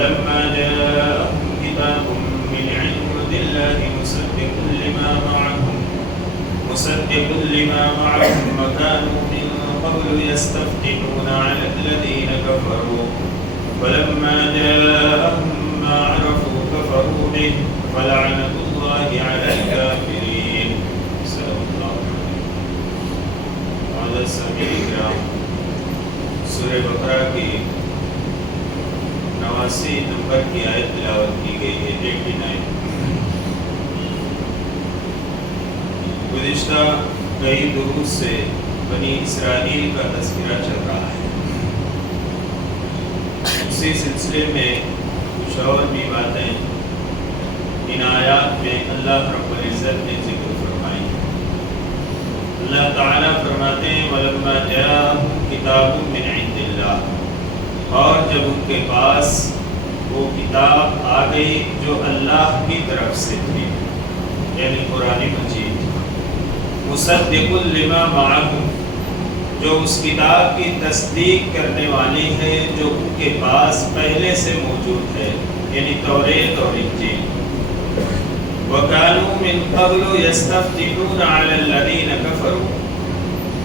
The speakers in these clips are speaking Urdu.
ولما جاءهم كتاب من عند الله مصدق لما معهم وكانوا من قبل يستفتحون على الذين كفروا فلما جاءهم ما عرفوا كفروا به فلعنة الله على الكافرين. صلی اللہ علیہ وسلم. سورہ بقرہ کی 89 نمبر کی آیت تلاوت کی گئی ہے. 89. گزشتہ کئی دروس سے بنی اسرائیل کا تذکرہ چل رہا ہے. اسی سلسلے میں کچھ اور بھی باتیں ان آیات میں اللہ رب العزت نے ذکر فرمائی. اللہ تعالیٰ فرماتے ہیں وَلَمَّا جَاءَهُمْ كِتَابٌ مِّنْ عِندِ اللَّهِ، اور جب ان کے پاس وہ کتاب آ گئی جو اللہ کی طرف سے تھی، یعنی قرآن مجید، مصدق لما معہم، جو اس کتاب کی تصدیق کرنے والی ہے جو ان کے پاس پہلے سے موجود ہے، یعنی توریت اور انجیل. وَكَانُوا مِن قَبْلُ يَسْتَفْتِحُونَ عَلَى الَّذِينَ كَفَرُوا،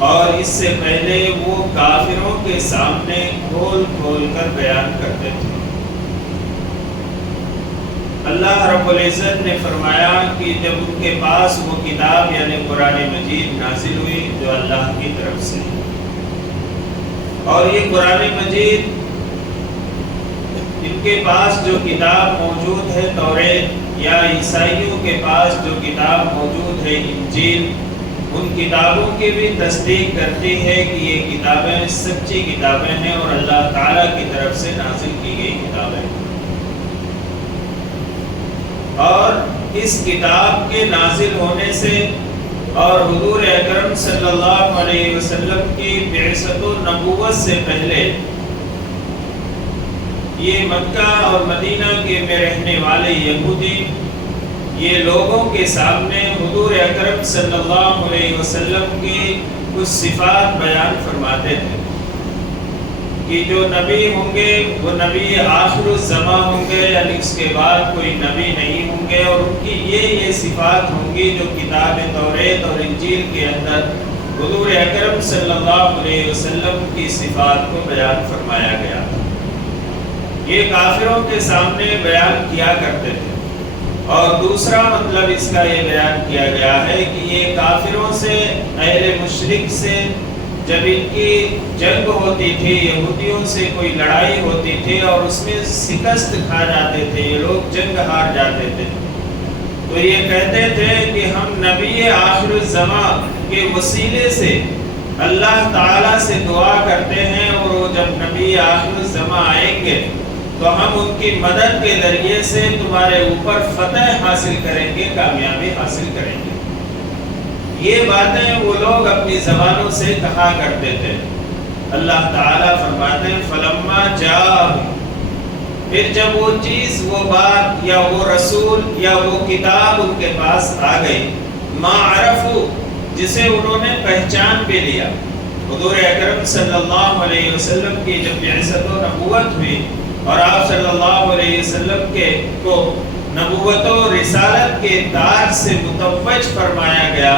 اور اس سے پہلے وہ کافروں کے سامنے کھول کھول کر بیان کرتے تھے. اللہ رب العزت نے فرمایا کہ جب ان کے پاس وہ کتاب یعنی قرآن مجید نازل ہوئی جو اللہ کی طرف سے، اور یہ قرآن مجید ان کے پاس جو کتاب موجود ہے توریت، یا عیسائیوں کے پاس جو کتاب موجود ہے انجیل، ان کتابوں کی بھی تصدیق کرتی ہے کہ یہ کتابیں سچی کتابیں ہیں اور اللہ تعالیٰ کی طرف سے نازل کی گئی کتابیں. اور اس کتاب کے نازل ہونے سے اور حضور اکرم صلی اللہ علیہ وسلم کی بعثت و نبوت سے پہلے یہ مکہ اور مدینہ کے میں رہنے والے یہودی یہ لوگوں کے سامنے حضور اکرم صلی اللہ علیہ وسلم کی کچھ صفات بیان فرماتے تھے کہ جو نبی ہوں گے وہ نبی آخر الزمان ہوں گے، یعنی اس کے بعد کوئی نبی نہیں ہوں گے، اور ان کی یہ صفات ہوں گی جو کتاب توریت اور انجیل کے اندر حضور اکرم صلی اللہ علیہ وسلم کی صفات کو بیان فرمایا گیا. یہ کافروں کے سامنے بیان کیا کرتے تھے. اور دوسرا مطلب اس کا یہ بیان کیا گیا ہے کہ یہ کافروں سے، اہل مشرک سے جب ان کی جنگ ہوتی تھی، یہودیوں سے کوئی لڑائی ہوتی تھی اور اس میں شکست کھا جاتے تھے، یہ لوگ جنگ ہار جاتے تھے، تو یہ کہتے تھے کہ ہم نبی آخر الزمان کے وسیلے سے اللہ تعالیٰ سے دعا کرتے ہیں، اور وہ جب نبی آخر الزمان آئیں گے تو ہم ان کی مدد کے ذریعے سے تمہارے اوپر فتح حاصل کریں گے، کامیابی حاصل کریں گے. یہ باتیں وہ لوگ اپنی زبانوں سے کہا کرتے تھے. اللہ تعالیٰ فرماتے ہیں فلما جاءہم، پھر جب وہ چیز، وہ بات یا وہ رسول یا وہ کتاب ان کے پاس آ گئی، ما عرفو، جسے انہوں نے پہچان بھی لیا. حضور اکرم صلی اللہ علیہ وسلم کی جب بعثت و نبوت ہوئی اور آپ صلی اللہ علیہ وسلم کو نبوت و رسالت کے تاج سے متوج فرمایا گیا،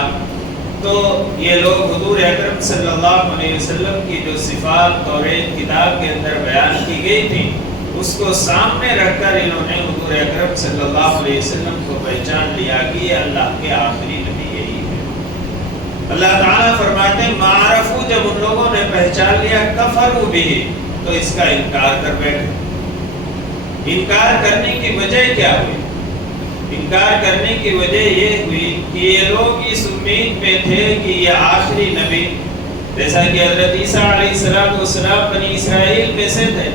تو یہ لوگ حضور اکرم صلی اللہ علیہ وسلم کی جو صفات توریت کتاب کے اندر بیان کی گئی تھی اس کو سامنے رکھ کر انہوں نے حضور اکرم صلی اللہ علیہ وسلم کو پہچان لیا کہ یہ اللہ کے آخری نبی یہی ہے. اللہ تعالیٰ فرماتے ہیں معرفو، جب ان لوگوں نے پہچان لیا، کفروا بھی، تو اس کا انکار کر بیٹھے. انکار کرنے کی وجہ کیا ہوئی؟ انکار کرنے کی وجہ یہ ہوئی کہ یہ لوگ اس امید پہ تھے کہ یہ آخری نبی، جیسا کہ حضرت عیسیٰ علیہ السلام بنی اسرائیل میں سے تھے،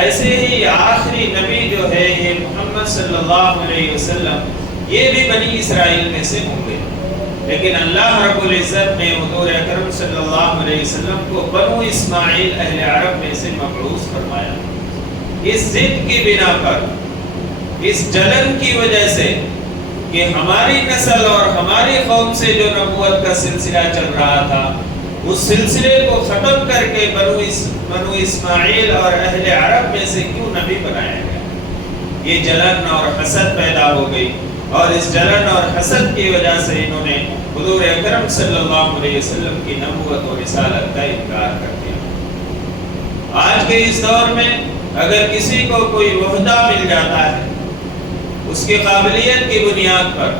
ایسے ہی آخری نبی جو ہے یہ محمد صلی اللہ علیہ وسلم یہ بھی بنی اسرائیل میں سے ہوں گے. لیکن اللہ رب العزت نے حضور اکرم صلی اللہ علیہ وسلم کو بنو اسماعیل اہل عرب میں سے مبعوث فرمایا. اس ضد کی بنا پر، اس جلن کی وجہ سے کہ ہماری نسل اور ہماری قوم سے جو نبوت کا سلسلہ چل رہا تھا اس سلسلے کو ختم کر کے بنو اسماعیل اور اہل عرب میں سے کیوں نبی بنایا گیا؟ یہ جلن اور حسد پیدا ہو گئی، اور اس جلن اور حسد کی وجہ سے انہوں نے حضور اکرم صلی اللہ علیہ وسلم کی نبوت اور رسالت کا انکار کر دیا۔ آج کے اس دور میں اگر کسی کو کوئی عہدہ مل جاتا ہے اس کی قابلیت کی بنیاد پر،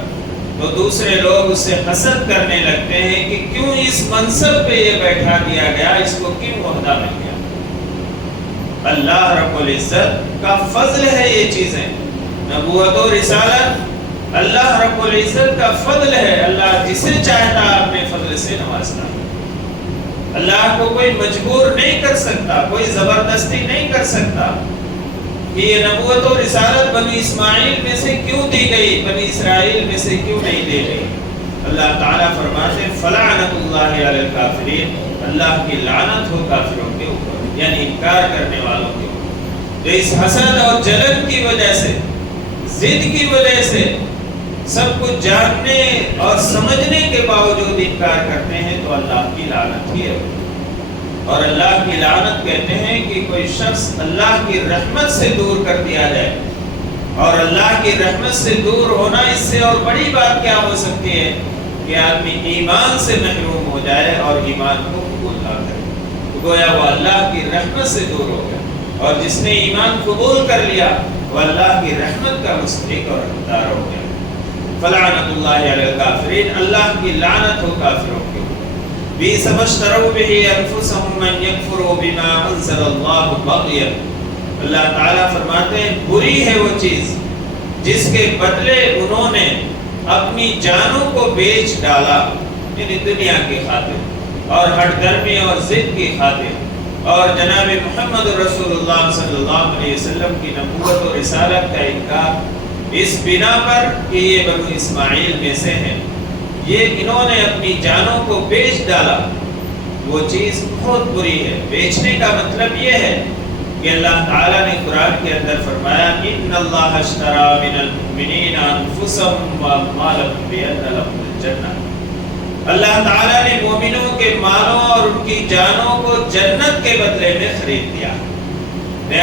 تو دوسرے لوگ اس سے حسد کرنے لگتے ہیں کہ کیوں اس منصب پہ یہ بیٹھا دیا گیا، اس کو کیوں عہدہ مل گیا۔ اللہ رب العزت کا فضل ہے یہ چیزیں، نبوت و رسالت اللہ رب العزت کا فضل ہے۔ اللہ جسے چاہتا اپنے فضل سے نوازتا ہے۔ اللہ کو کوئی مجبور نہیں کر سکتا، کوئی زبردستی نہیں کر سکتا کہ یہ نبوت و رسالت بنی اسماعیل میں سے کیوں دی گئی، بنی اسرائیل میں سے کیوں نہیں دی گئی۔ اللہ تعالیٰ فرماتے ہیں فلعنۃ اللہ علی الکافرین، اللہ کی لعنت ہو کافروں کے اوپر، یعنی انکار کرنے والوں کے اوپر۔ تو اس حسد اور جلن کی وجہ سے، ضد کی وجہ سے، سب کچھ جاننے اور سمجھنے کے باوجود انکار کرتے ہیں تو اللہ کی لعنت ہی ہے۔ اور اللہ کی لعنت کہتے ہیں کہ کوئی شخص اللہ کی رحمت سے دور کر دیا جائے، اور اللہ کی رحمت سے دور ہونا اس سے اور بڑی بات کیا ہو سکتی ہے کہ آدمی ایمان سے محروم ہو جائے اور ایمان کو قبول نہ کرے، تو گویا وہ اللہ کی رحمت سے دور ہو گیا، اور جس نے ایمان قبول کر لیا وہ اللہ کی رحمت کا مستحق اور حقدار ہو گیا۔ فلعنۃ اللہ علی الکافرین، اللہ کی لعنت ہو کافروں کے اوپر۔ بئس ما اشتروا به انفسهم ان يكفروا بما انزل الله بغيا، اللہ تعالیٰ فرماتے ہیں بری ہے وہ چیز جس کے بدلے انہوں نے اپنی جانوں کو بیچ ڈالا، یعنی دنیا کی خاطر اور ہٹ درمی اور ضد کی خاطر، اور جناب محمد رسول اللہ صلی اللہ علیہ وسلم کی نبوت اور رسالت کا انکار اس بنا پر کہ یہ بنو اسماعیل میں سے ہیں، یہ انہوں نے اپنی جانوں کو بیچ ڈالا، وہ چیز بہت بری ہے۔ بیچنے کا مطلب یہ ہے کہ اللہ تعالیٰ نے قرآن کے اندر فرمایا ان اللہ اشترى من المؤمنین انفسهم واموالهم بان لهم الجنہ، اللہ تعالیٰ نے مومنوں کے مالوں اور ان کی جانوں کو جنت کے بدلے میں خرید دیا۔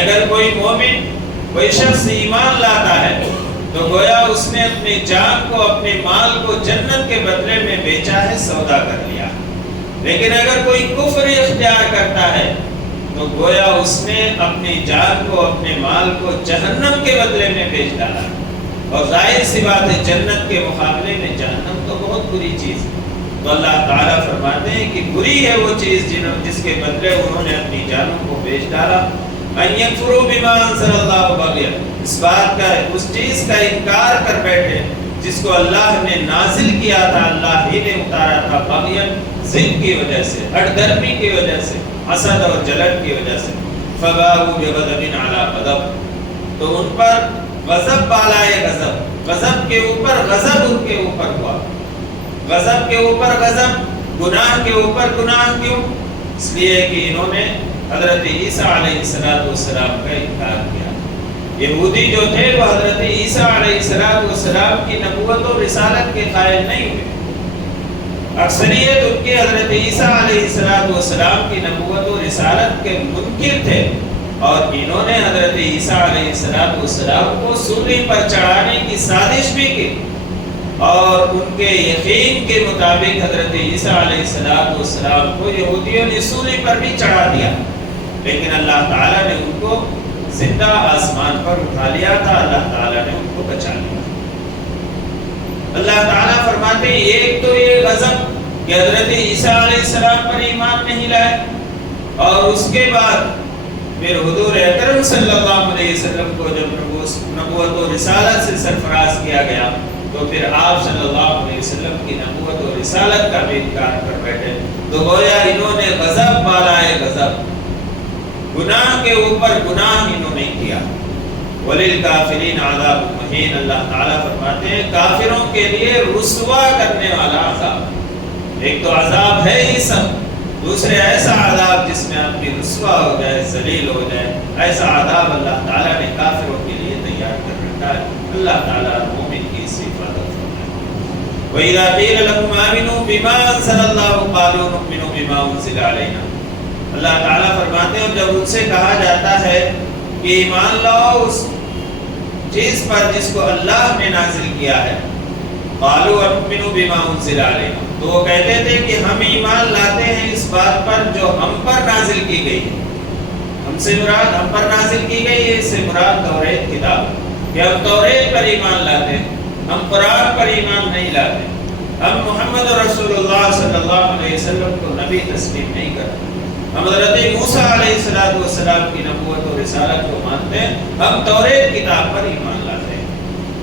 اگر کوئی مومن، کوئی شخص ایمان لاتا ہے تو گویا اس نے اپنی جان کو، اپنے مال کو جنت کے بدلے میں بیچا ہے، سودا کر لیا۔ لیکن اگر کوئی کفر اختیار کرتا ہے تو گویا اس نے اپنی جان کو، اپنے مال کو جہنم کے بدلے میں بیچ ڈالا، اور ظاہر سی بات ہے جنت کے مقابلے میں جہنم تو بہت بری چیز ہے۔ تو اللہ تعالیٰ فرماتے ہیں کہ بری ہے وہ چیز جس کے بدلے انہوں نے اپنی جانوں کو بیچ ڈالا۔ ان یکفروا بما انزل اللہ بغیا، اس بات کا، اس چیز کا انکار کر بیٹھے جس کو اللہ نے نازل کیا تھا، اللہ ہی نے اتارا تھا، بغیا ضد کی وجہ سے، ہٹ درمی کی وجہ سے، حسد اور جلن کی وجہ سے۔ فباءوا بغضب علی غضب، تو ان پر غضب بالائے غضب، غضب کے اوپر غضب ان کے اوپر ہوا، غضب کے اوپر غضب، گناہ کے اوپر گناہ۔ کیوں؟ اس لیے کہ انہوں نے حضرت عیسیٰ علیہ السلام کا انکار کیا۔ یہودی جو تھے وہ حضرت عیسیٰ علیہ السلام کی نبوت و رسالت کے قائل نہیں ہوئے، اکثریت ان کے حضرت عیسیٰ علیہ السلام کی نبوت و رسالت کے منکر تھے، اور انہوں نے حضرت عیسیٰ علیہ السلام کو سولی پر چڑھانے کی سازش بھی کی، اور ان کے یقین کے مطابق حضرت عیسیٰ علیہ السلام کو یہودیوں نے سولی پر بھی چڑھا دیا، لیکن اللہ تعالیٰ نے ان کو زندہ آسمان پر اٹھا لیا تھا، اللہ تعالیٰ نے ان کو بچا لیا۔ اللہ تعالیٰ فرماتے ہیں ایک تو یہ غضب کہ حضرت عیسیٰ علیہ السلام پر ایمان نہیں لائے، اور اس کے بعد پھر حضور اکرم صلی اللہ علیہ وسلم کو جب نبوت و رسالت سے سرفراز کیا گیا تو پھر آپ صلی اللہ علیہ وسلم کی نبوت و رسالت کا بھی انکار کر بیٹھے، تو گویا انہوں نے غضب بالائے غضب، گناہ کے اوپر گناہ انہوں نے کیا۔ وَلِلْكَافِرِينَ عَذَابٌ مُّهِينٌ، اللہ تعالیٰ فرماتے ہیں کافروں کے لیے رسوا کرنے والا عذاب۔ ایک تو عذاب ہے ہی سب، دوسرے ایسا عذاب جس میں آدمی رسوا ہو جائے، ذلیل ہو جائے، ایسا عذاب اللہ تعالیٰ نے کافروں کے لیے تیار کر رکھا ہے۔ اللہ تعالیٰ مومن کی اس حفاظت فرمائے۔ وَإِذَا قِيلَ لَهُمْ آمِنُوا بِمَا أَنزَلَ اللَّهُ قَالُوا نُؤْمِنُ بِمَا أُنزِلَ عَلَيْنَا، اللہ تعالیٰ فرماتے ہیں جب ان سے کہا جاتا ہے کہ ایمان لاؤ اس چیز پر جس کو اللہ نے نازل کیا ہے، قالوا نؤمن بما انزل علینا، تو وہ کہتے تھے کہ ہم ایمان لاتے ہیں اس بات پر جو ہم پر نازل کی گئی ہے۔ ہم سے مراد ہم پر نازل کی گئی ہے، اس سے مراد توریت کتاب، کہ ہم توریت پر ایمان لاتے ہیں، ہم قرآن پر ایمان نہیں لاتے، ہم محمد رسول اللہ صلی اللہ علیہ وسلم کو نبی تسلیم نہیں کرتے، ہم حضرت موسیٰ علیہ السلام کی نبوت اور رسالت کو مانتے ہیں، ہم توریت کتاب پر ایمان لاتے ہیں۔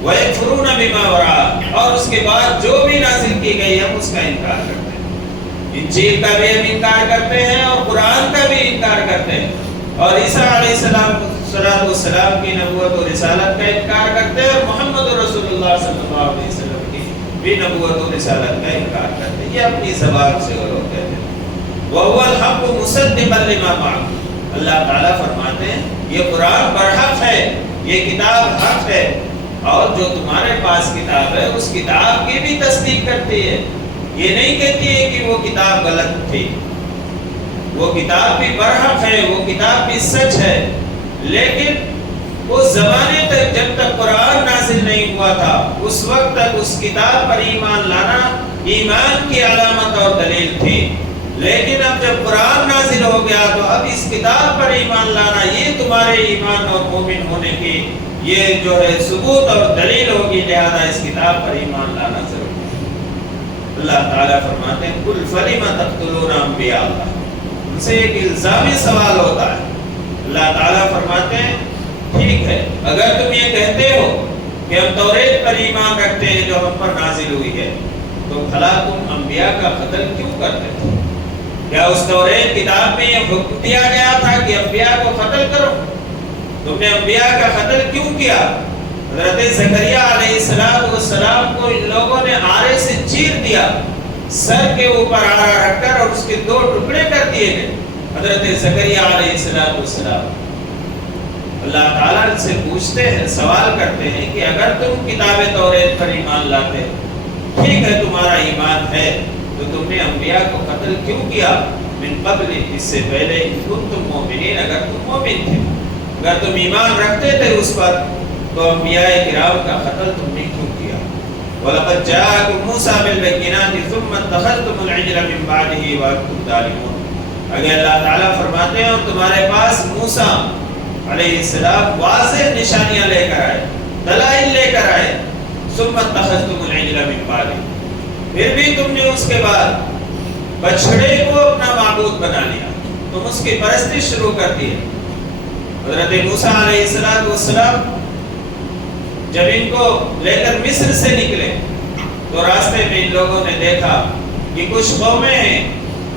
وَيَكْفُرُونَ بِمَا وَرَاءَهَا، اور اس کے بعد جو بھی نازل کی گئی ہم اس کا انکار کرتے ہیں، انجیل کا بھی ہم انکار کرتے ہیں اور قرآن کا بھی انکار کرتے ہیں، اور عیسیٰ علیہ السلام کی نبوت اور رسالت کا انکار کرتے ہیں، اور محمد رسول اللہ صلی اللہ علیہ وسلم کی بھی نبوت اور رسالت کا انکار کرتے ہیں۔ یہ اپنی زبان سے وہ لوگ کہتے ہیں۔ وَهُوَ الْحَقُّ مُصَدِّقًا لِمَا مَعَهُ، اللہ تعالیٰ فرماتے ہیں یہ قرآن برحق ہے، یہ کتاب حق ہے، اور جو تمہارے پاس کتاب ہے اس کتاب کی بھی تصدیق کرتی ہے، یہ نہیں کہتی ہے کہ وہ کتاب غلط تھی، وہ کتاب بھی برحق ہے، وہ کتاب بھی سچ ہے، لیکن اس زمانے تک جب تک قرآن نازل نہیں ہوا تھا اس وقت تک اس کتاب پر ایمان لانا ایمان کی علامت اور دلیل تھی، لیکن اب جب قرآن نازل ہو گیا تو اب اس کتاب پر ایمان لانا یہ تمہارے ایمان اور مومن ہونے کی یہ جو ہے ثبوت اور دلیل ہوگی، لہذا اس کتاب پر ایمان لانا ضروری ہے۔ اللہ تعالیٰ فرماتے ہیں قُلْ فَلِمَ تَقْتُلُونَ أَنْبِيَاءَ اللَّهِ، ان سے ایک الزامی سوال ہوتا ہے۔ اللہ تعالیٰ فرماتے ہیں ٹھیک ہے، اگر تم یہ کہتے ہو کہ ہم توریت پر ایمان رکھتے ہیں جو ہم پر نازل ہوئی ہے، تو بھلا تم انبیاء کا قتل کیوں کرتے تھے؟ کیا اس توریت کتاب میں یہ حکم دیا گیا تھا کہ انبیاء کو قتل کرو؟ تم نے انبیاء کا قتل کیوں کیا؟ حضرت زکریہ علیہ السلام کو ان لوگوں نے آرے سے چیر دیا، سر کے اوپر آرا رکھ کر، اور اس کے 2 ٹکڑے کر دیے گئے۔ حضرت زکریہ علیہ السلام اللہ تعالیٰ سے پوچھتے ہیں، سوال کرتے ہیں کہ اگر تم کتاب توریت پر ایمان لاتے، ٹھیک ہے تمہارا ایمان ہے، تو تم نے انبیاء کو قتل کیوں کیا؟ من قبل، اس سے پہلے، ان کنتم مومنین، اگر تم مومن تھے، اگر تم ایمان رکھتے تھے اس پر، تو انبیاء کرام کا قتل تم نے کیوں کیا؟ وَلَقَدْ جَاءَكُم مُوسَىٰ بِالْبَيِّنَاتِ ثُمَّ اتَّخَذْتُمُ الْعِجْلَ مِن بَعْدِهِ وَأَنتُمْ ظَالِمُونَ، اگر اللہ تعالیٰ فرماتے ہیں اور تمہارے پاس موسیٰ علیہ السلام واضح نشانیاں لے کر آئے، دلائل لے کر آئے، ثُمَّ اتَّخَذْتُمُ الْعِجْلَ مِن بَعْدِهِ، پھر بھی تم نے اس کے بعد بچڑے کو اپنا معبود بنا لیا، تم اس کی پرستش شروع کر دی۔ حضرت موسیٰ علیہ السلام جب ان کو لے کر مصر سے نکلے تو راستے میں ان لوگوں نے دیکھا کہ کچھ قومیں ہیں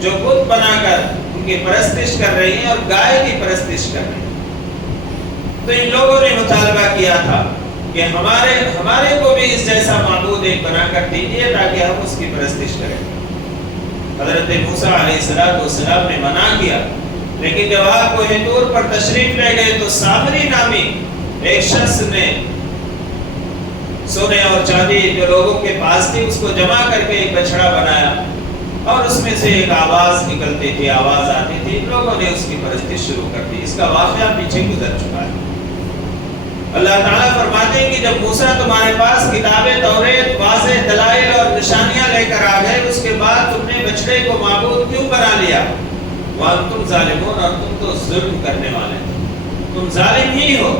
جو بت بنا کر ان کی پرستش کر رہی ہیں اور گائے کی پرستش کر رہی ہیں، تو ان لوگوں نے مطالبہ کیا تھا کہ ہمارے کو بھی اس جیسا معبود ایک بنا کر دیجیے تاکہ ہم اس کی پرستش کریں۔ حضرت موسیٰ علیہ السلام نے منع کیا، لیکن جب آپ کوہ طور پر تشریف لے گئے تو سامری نامی ایک شخص نے سونے اور چاندی جو لوگوں کے پاس تھی اس کو جمع کر کے ایک بچڑا بنایا، اور اس میں سے ایک آواز نکلتی تھی، آواز آتی تھی، ان لوگوں نے اس کی پرستش شروع کر دی۔ اس کا واقعہ پیچھے گزر چکا ہے۔ اللہ تعالیٰ فرماتے ہیں کہ جب موسیٰ تمہارے پاس کتاب توریت واضح دلائل اور نشانیاں لے کر آ گئے، اس کے بعد تم نے بچڑے کو معبود کیوں بنا لیا؟ وَأَنْتُمْ ظَالِمُونَ، اور تم تو ظلم کرنے والے تھے، تم ظالم ہی ہو۔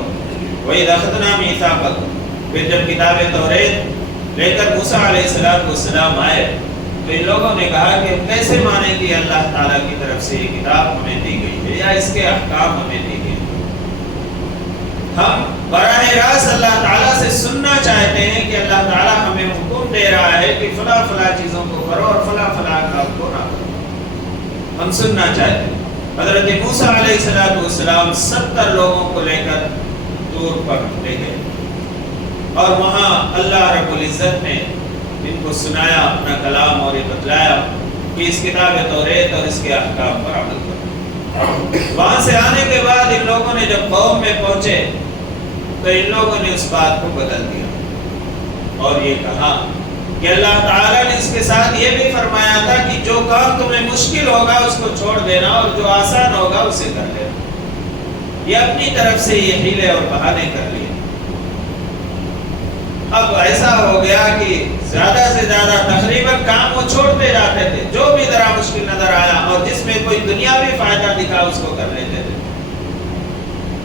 وَإِذْ أَخَذْنَا مِيثَاقَكُمْ، پھر جب کتاب توریت لے کر موسیٰ علیہ السلام آئے تو ان لوگوں نے کہا کہ ہم کیسے مانیں کہ اللہ تعالیٰ کی طرف سے یہ کتاب ہمیں دی گئی ہے یا اس کے احکام ہمیں دی گئے ہیں؟ ہم براہ راست اللہ تعالیٰ سے سننا چاہتے ہیں کہ اللہ تعالیٰ ہمیں حکم دے رہا ہے کہ فلاں فلاں چیزوں کو کرو اور فلاں فلاں کام کو نہ کرو، ہم سننا چاہتے ہیں۔ حضرت موسیٰ علیہ السلام 70 لوگوں کو لے کر طور پر لے گئے، اور وہاں اللہ رب العزت نے ان کو سنایا اپنا کلام اور یہ بتلایا کہ اس کتاب توریت اور اس کے احکام پر عمل کرو۔ وہاں سے آنے کے بعد ان لوگوں نے جب قوم میں پہنچے تو ان لوگوں نے اس بات کو بدل دیا اور یہ کہا کہ اللہ تعالیٰ نے اس کے ساتھ یہ بھی فرمایا تھا کہ جو کام تمہیں مشکل ہوگا اس کو چھوڑ دینا اور جو آسان ہوگا اسے کر لینا۔ یہ اپنی طرف سے یہ حیلے اور بہانے کر لیے۔ اب ایسا ہو گیا کہ زیادہ سے زیادہ تقریباً کام وہ چھوڑتے جاتے تھے، جو بھی ذرا مشکل نظر آیا اور جس میں کوئی دنیاوی فائدہ دکھا اس کو کر لیتے تھے۔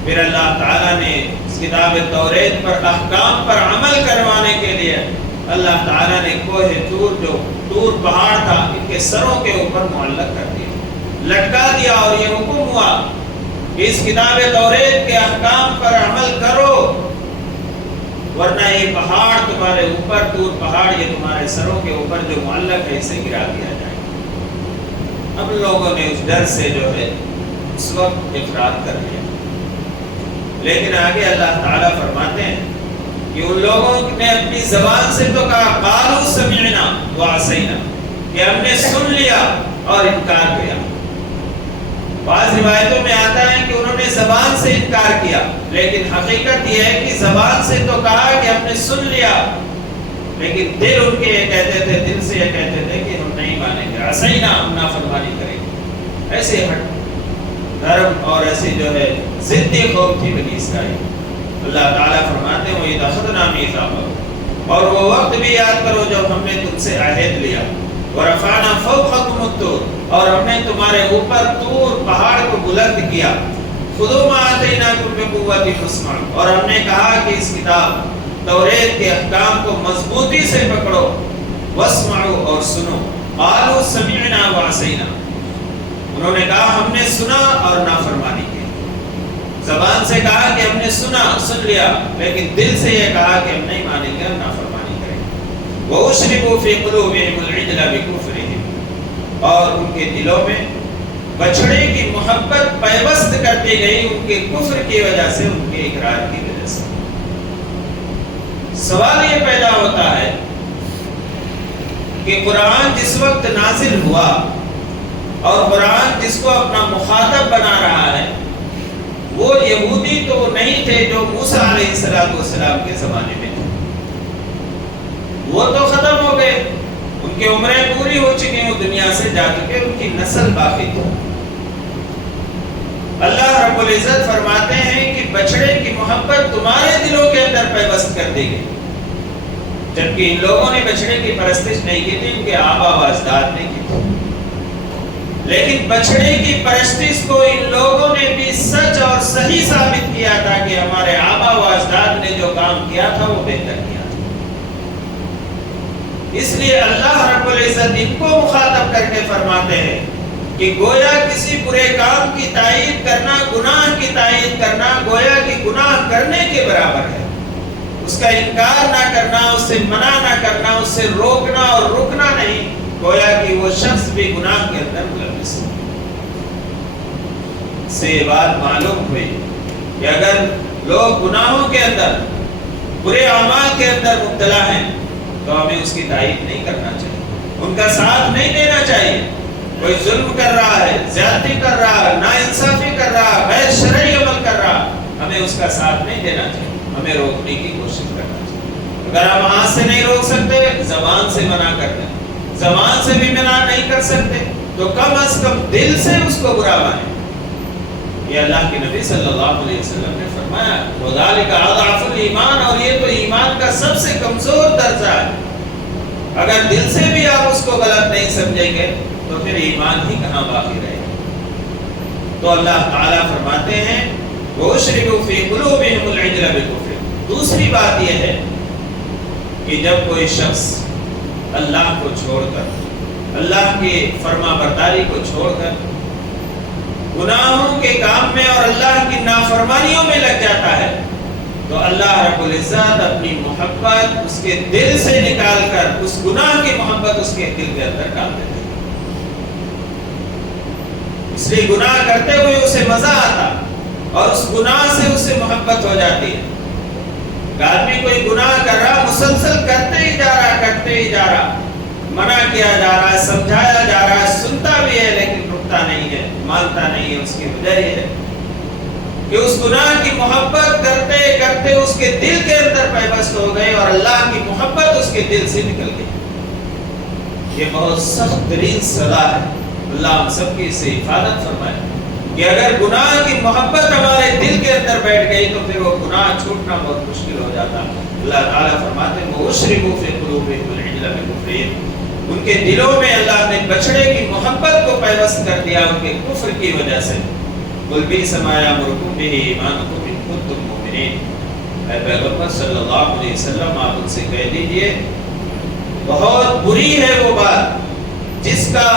پھر اللہ تعالیٰ نے اس کتاب توریت پر احکام پر عمل کروانے کے لیے اللہ تعالیٰ نے کوہ طور، جو طور پہاڑ تھا، ان کے سروں کے اوپر معلق کر دیا، لٹکا دیا، اور یہ حکم ہوا کہ اس کتاب توریت کے احکام پر عمل کرو، ورنہ یہ پہاڑ تمہارے اوپر، طور پہاڑ یہ تمہارے سروں کے اوپر جو معلق ہے اسے گرا دیا جائے۔ ہم لوگوں نے اس ڈر سے جو ہے اس وقت افراد کر لیا، لیکن آگے اللہ تعالیٰ فرماتے ہیں کہ ان لوگوں نے اپنی زبان سے تو کہا قالوا سمعنا وعصینا، کہ ہم نے سن لیا اور انکار کیا۔ بعض روایتوں میں آتا ہے کہ انہوں نے زبان سے انکار کیا، لیکن حقیقت یہ ہے کہ زبان سے تو کہا کہ ہم نے سن لیا، لیکن دل ان کے یہ کہتے تھے، دل سے یہ کہتے تھے کہ ہم نہیں مانیں گے، عصینا، ہم نافرمانی کریں گے۔ ایسے ہٹ دھرم اور ایسی جو ہے ضدی قوم تھی بنی اسرائیل۔ اللہ تعالیٰ فرماتے ہیں وَإِذْ أَخَذْنَا مِيثَاقَكُمْ، اور وہ وقت بھی یاد کرو جب ہم نے تم سے عہد لیا، وَرَفَعْنَا فَوْقَكُمُ الطُّورَ، اور ہم نے تمہارے اوپر طور پہاڑ کو بلند کیا، خُذُوا مَا آتَيْنَاكُمْ بِقُوَّةٍ وَاسْمَعُوا، اور ہم نے کہا کہ اس کتاب توریت کے احکام کو مضبوطی سے پکڑو، وَاسْمَعُوا، اور سنو، قَالُوا سَمِعْنَا وَعَصَيْنَا، انہوں نے کہا ہم نے سنا اور نافرمانی کی۔ زبان سے کہا کہ ہم نے سنا، سن لیا، لیکن دل سے یہ کہا کہ ہم نہیں مانیں گے، ہم نافرمانی کریں گے۔ وَأُشْرِبُوا فِي قُلُوبِهِمُ الْعِجْلَ بِكُفْرِهِمْ، اور ان کے دلوں میں بچھڑے کی محبت پیوست کر دی گئی ان کے کفر کی وجہ سے، ان کے اقرار کی وجہ سے۔ سوال یہ پیدا ہوتا ہے کہ قرآن جس وقت نازل ہوا اور قرآن جس کو اپنا مخاطب بنا رہا ہے، وہ یہودی تو نہیں تھے جو موسیٰ علیہ السلام کے زمانے میں تھے، وہ تو ختم ہو گئے، ان کی عمریں پوری ہو چکی، وہ دنیا سے جا چکے، ان کی نسل باقی تھی۔ اللہ رب العزت فرماتے ہیں کہ بچڑے کی محبت تمہارے دلوں کے اندر پیوست کر دی گئی، جبکہ ان لوگوں نے بچڑے کی پرستش نہیں کی تھی، ان کے آبا و اجداد نے کی تھی، لیکن بچڑے کی پرستش کو ان لوگوں نے بھی سچ اور صحیح ثابت کیا تھا کہ ہمارے آبا و اجداد نے جو کام کیا تھا وہ بہتر کیا تھا۔ اس لیے اللہ رب العزت ان کو مخاطب کر کے فرماتے ہیں کہ گویا کسی برے کام کی تائید کرنا، گناہ کی تائید کرنا، گویا کہ گناہ کرنے کے برابر ہے، اس کا انکار نہ کرنا، اس سے منع نہ کرنا، اس سے روکنا اور رکنا نہیں، گویا کہ وہ شخص بھی گناہ کے اندر ملوث ہے۔ سے یہ بات معلوم ہوئی کہ اگر لوگ گناہوں کے اندر، برے اعمال کے اندر مبتلا ہیں تو ہمیں اس کی تائید نہیں کرنا چاہیے، ان کا ساتھ نہیں دینا چاہیے۔ کوئی ظلم کر رہا ہے، زیادتی کر رہا ہے، ناانصافی کر رہا ہے، غیر شرعی عمل کر رہا ہے، ہمیں اس کا ساتھ نہیں دینا چاہیے، ہمیں روکنے کی کوشش کرنا چاہیے۔ اگر ہم ہاتھ سے نہیں روک سکتے، زبان سے منع کر دیں، زبان سے بھی منع نہیں کر سکتے تو کم از کم دل سے اس کو برا مانیں۔ یہ اللہ کے نبی صلی اللہ علیہ وسلم نے فرمایا وَذَلِكَ أَضْعَفُ الْإِيمَانِ، اور یہ تو ایمان کا سب سے کمزور درجہ ہے۔ اگر دل سے بھی آپ اس کو غلط نہیں سمجھیں گے تو پھر ایمان ہی کہاں باقی رہے گا۔ تو اللہ تعالیٰ فرماتے ہیں وَأُشْرِبُوا فِي قُلُوبِهِمُ الْعِجْلَ بِكُفْرِهِمْ۔ دوسری بات یہ ہے کہ جب کوئی شخص اللہ کو چھوڑ کر، اللہ کی فرما برداری کو چھوڑ کر گناہوں کے کام میں اور اللہ کی نافرمانیوں میں لگ جاتا ہے تو اللہ رب العزت اپنی محبت اس کے دل سے نکال کر اس گناہ کی محبت اس کے دل کے اندر ڈال دیتے ہیں۔ اس لیے گناہ کرتے ہوئے اسے مزہ آتا اور اس گناہ سے اس سے محبت ہو جاتی ہے۔ آدمی کوئی گناہ کر رہا، مسلسل کرتے ہی جا رہا، منع کیا جا رہا ہے، سمجھایا جا رہا ہے، سنتا بھی ہے لیکن رکتا نہیں ہے، مانتا نہیں ہے۔ اس کی وجہ یہ ہے کہ اس گناہ کی محبت کرتے کرتے اس کے دل کے اندر پیوست ہو گئے اور اللہ کی محبت اس کے دل سے نکل گئی۔ یہ بہت سخت ترین سزا ہے، اللہ ہم سب کی اس سے حفاظت فرمائے۔ کہ اگر گناہ کی محبت ہمارے دل کے اندر بیٹھ گئی تو پھر وہ گناہ چھوٹنا بہت مشکل ہو جاتا. اللہ تعالیٰ فرماتے ہیں وَأُشْرِبُوا فِي قُلُوبِهِمُ الْعِجْلَ بِكُفْرِهِمْ، ان کے دلوں میں اللہ نے بچڑے کی محبت کو پیوست کر دیا ان کے کفر کی وجہ سے. قُلْ بِئْسَ مَا يَأْمُرُكُم بِهِ إِيمَانُكُمْ إِن كُنتُم مُّؤْمِنِينَ. اے پیغمبر صلی اللہ علیہ وسلم آپ ان سے کہہ دیجئے بہت بری ہے وہ بات جس کا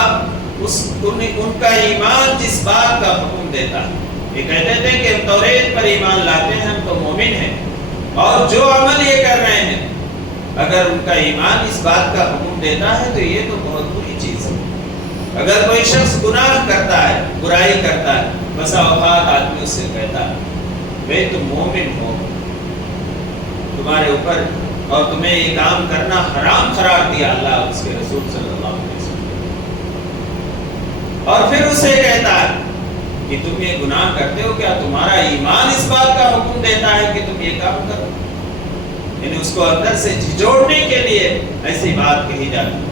ان کا ایمان جس بات کا حکم دیتا ہے. یہ کہتے تھے کہ ہم توریت پر ایمان لاتے ہیں، ہم تو مومن ہیں، اور جو عمل یہ کر رہے ہیں اگر ان کا ایمان اس بات کا حکم دیتا ہے تو یہ تو بہت بری چیز ہے. اگر کوئی شخص گناہ کرتا ہے، برائی کرتا ہے، بسا اوقات آدمی اس سے کہتا ہے بھئی تم مومن ہو، تمہارے اوپر اور تمہیں یہ کام کرنا حرام قرار دیا اللہ اس کے رسول صلی اللہ علیہ وسلم، اور پھر اسے کہتا ہے کہ تم یہ گناہ کرتے ہو، کیا تمہارا ایمان اس بات کا حکم دیتا ہے کہ تم یہ کام کرو؟ یعنی اس کو اندر سے جھجوڑنے کے لیے ایسی بات کہی جاتی ہے.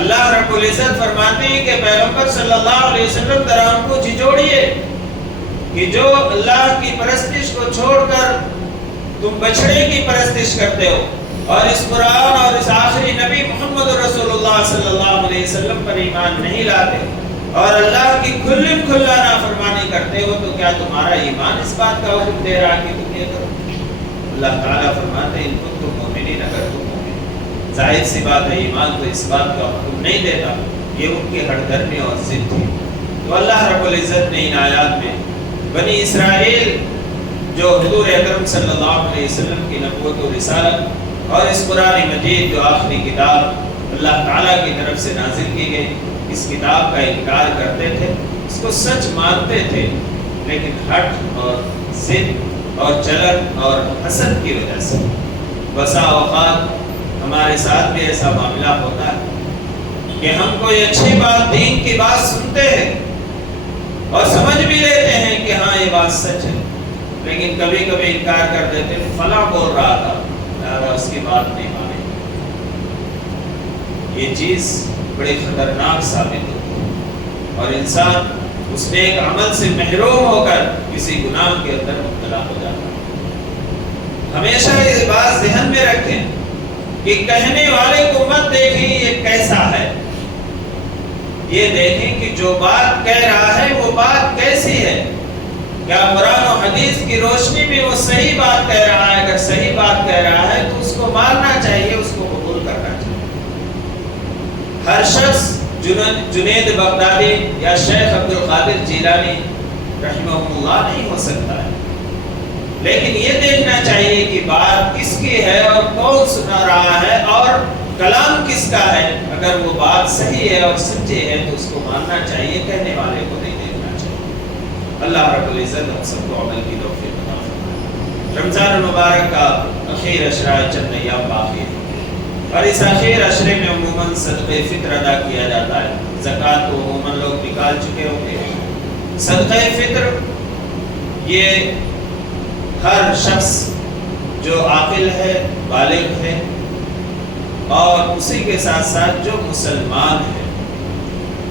اللہ رب العزت فرماتے ہیں کہ پیغمبر صلی اللہ علیہ وسلم ذرا ان کو جھجوڑیے کہ جو اللہ کی پرستش کو چھوڑ کر تم بچڑے کی پرستش کرتے ہو اور اس قرآن اور اس آخری نبی محمد رسول اللہ صلی اللہ علیہ وسلم پر ایمان نہیں لاتے اور اللہ کی کھلم کھلا نافرمانی کرتے ہو، تو کیا تمہارا ایمان اس بات کا حکم دے رہا کہ تم یہ کرو؟ اللہ تعالیٰ فرماتے ہیں ان کو تم مومنین، اگر تم مومن، ظاہر سی بات ہے ایمان تو اس بات کا حکم نہیں دیتا، یہ ان کی ہٹ درمی اور ضد تھی. تو اللہ رب العزت نے ان آیات میں بنی اسرائیل جو حضور اکرم صلی اللہ علیہ وسلم کی نبوت و رسالت اور اس قرآن مجید جو آخری کتاب اللہ تعالیٰ کی طرف سے نازل کی گئی، اس کتاب کا انکار کرتے تھے، اس کو سچ مانتے تھے، لیکن ہٹ اور ضد اور جلن اور حسد کی وجہ سے بسا اوقات ہمارے ساتھ بھی ایسا معاملہ ہوتا ہے کہ ہم کوئی اچھی بات، دین کی بات سنتے ہیں اور سمجھ بھی لیتے ہیں کہ ہاں یہ بات سچ ہے، لیکن کبھی کبھی انکار کر دیتے ہیں فلاں بول رہا تھا لہذا اس کی بات نہیں مانے. یہ چیز بڑی خطرناک ثابت ہوتی ہے اور انسان اس نے ایک عمل سے محروم ہو کر کسی گناہ کے اندر مبتلا ہو جاتا ہے. ہمیشہ یہ بات ذہن میں رکھیں کہ کہنے والے کو مت دیکھیں یہ کیسا ہے، یہ دیکھیں کہ جو بات کہہ رہا ہے وہ بات کیسی ہے. کیا قرآن و حدیث کی روشنی میں وہ صحیح بات کہہ رہا ہے؟ اگر صحیح بات کہہ رہا ہے تو اس کو ماننا چاہیے، اس کو قبول کرنا چاہیے. ہر شخص جنید بغدادی یا شیخ عبد القادر جیلانی رحمہ اللہ نہیں ہو سکتا ہے، لیکن یہ دیکھنا چاہیے کہ بات کس کی ہے اور کون سنا رہا ہے اور کلام کس کا ہے. اگر وہ بات صحیح ہے اور سچی ہے تو اس کو ماننا چاہیے، کہنے والے کو نہیں دیکھنا چاہیے. اللہ رب العزت ہم سب کو عمل کی توفیق عطا فرمائے. رمضان المبارک کا اخیر اشرا چند ایام باقی ہے اور اس اخیر عشرے میں عموماً صدقہ فطر ادا کیا جاتا ہے. زکوٰۃ تو عموماً لوگ نکال چکے ہوں گے. صدقہ فطر یہ ہر شخص جو عاقل ہے، بالغ ہے اور اسی کے ساتھ ساتھ جو مسلمان ہے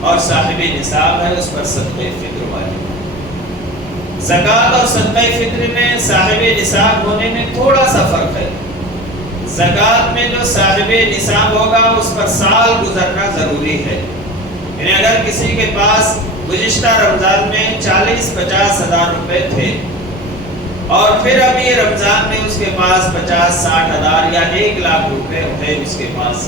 اور صاحب نصاب ہے اس پر صدقہ فطر واجب ہے. زکوٰۃ اور صدقہ فطر میں صاحب نصاب ہونے میں تھوڑا سا فرق ہے. زکوٰۃ میں جو صاحب نصاب ہوگا اس پر سال گزرنا ضروری ہے. یعنی اگر کسی کے پاس گزشتہ رمضان میں 40-50 ہزار روپے تھے اور پھر اب یہ رمضان میں اس کے پاس 50-60 ہزار یا 1 لاکھ روپے ہے اس کے پاس،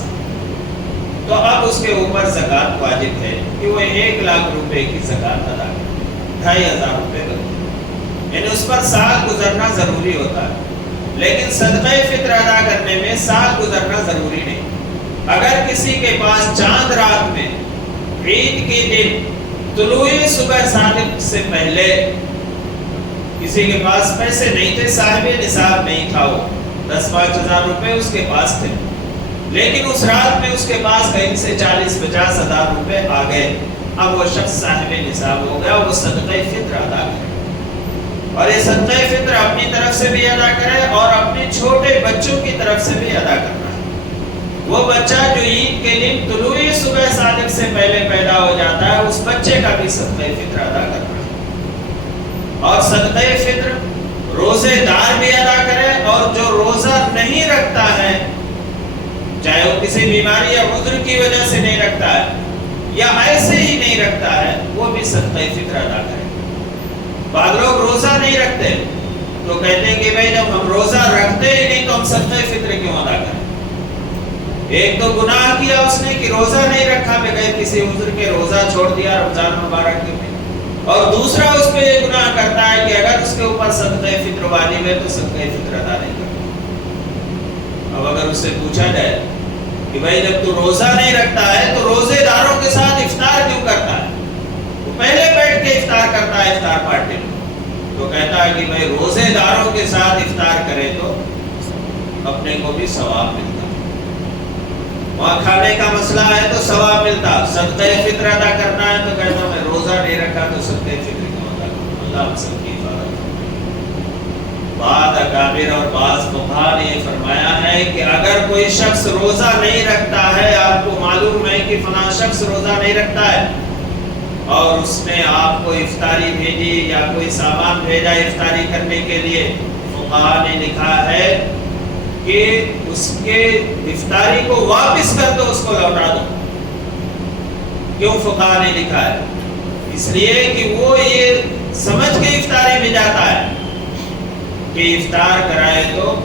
تو اب اس کے اوپر زکوٰۃ واجب ہے کہ وہ 1 لاکھ روپے کی زکوٰۃ ادا کرے، 2500 روپے بنتے ہیں. یعنی اس پر سال گزرنا ضروری ہوتا ہے. لیکن صدقہ فطر ادا کرنے میں سال گزرنا ضروری نہیں. اگر کسی کے پاس چاند رات میں عید کے دن طلوع صبح صادق سے پہلے کسی کے پاس پیسے نہیں تھے، صاحب نصاب نہیں تھا، وہ 10-5 ہزار روپے اس کے پاس تھے، لیکن اس رات میں اس کے پاس کہیں سے 40-50 ہزار روپے آ گئے، اب وہ شخص صاحب نصاب ہو گیا، وہ صدقہ فطر ادا کرے. اور یہ صدقہ فطر اپنی طرف سے بھی ادا کرے اور اپنے چھوٹے بچوں کی طرف سے بھی ادا کرنا ہے. وہ بچہ جو عید کے دن طلوع صبح صادق سے پہلے پیدا ہو جاتا ہے اس بچے کا بھی صدقہ فطر ادا کرنا ہے. اور صدقہ فطر روزے دار بھی ادا کرے، اور جو روزہ نہیں رکھتا ہے، چاہے وہ کسی بیماری یا عذر کی وجہ سے نہیں رکھتا ہے یا ایسے ہی نہیں رکھتا ہے، وہ بھی صدقہ فطر ادا کرے۔ بعض لوگ روزہ نہیں رکھتے تو کہتے ہیں کہ بھائی جب ہم روزہ رکھتے ہی نہیں تو ہم صدقہ فطر کیوں ادا کریں؟ ایک تو گناہ کیا اس نے کہ روزہ نہیں رکھا بغیر کسی عذر کے، روزہ چھوڑ دیا رمضان مبارک کے، اور دوسرا اس پہ یہ گناہ کرتا ہے کہ اگر اس کے اوپر صدقہ فطر واجب ہے تو صدقہ فطر ادا نہیں کرتا۔ اب اگر اس سے پوچھا جائے کہ بھائی جب تو روزہ نہیں رکھتا ہے تو روزے داروں کے ساتھ افطار کیوں کرتا ہے؟ وہ پہلے بیٹھ کے افطار کرتا ہے افطار پارٹی میں، تو کہتا ہے کہ بھائی روزے داروں کے ساتھ افطار کرے تو اپنے کو بھی ثواب ملتا، وہاں کھانے کا مسئلہ ہے تو ثواب ملتا، صدقہ فطر ادا کرنا ہے تو کہتا میں روزہ نہیں رکھا تو صدقہ فطر کیوں ادا کروں؟ اللہ ہم سب کی حفاظت کرے۔ بعض اکابر اور بعض فقہا نے یہ فرمایا ہے کہ اگر کوئی شخص روزہ نہیں رکھتا ہے، آپ کو معلوم ہے کہ فلاں شخص روزہ نہیں رکھتا ہے، اور اس نے آپ کو افطاری بھیجی یا کوئی سامان بھیجا افطاری کرنے کے لیے، فقہا نے لکھا ہے کہ اس کے افطاری کو واپس کر دو، اس کو لوٹا دو۔ کیوں فقہا نے لکھا ہے؟ اس لیے کہ وہ یہ سمجھ کے افطاری میں جاتا ہے کہ افطار کرائے تو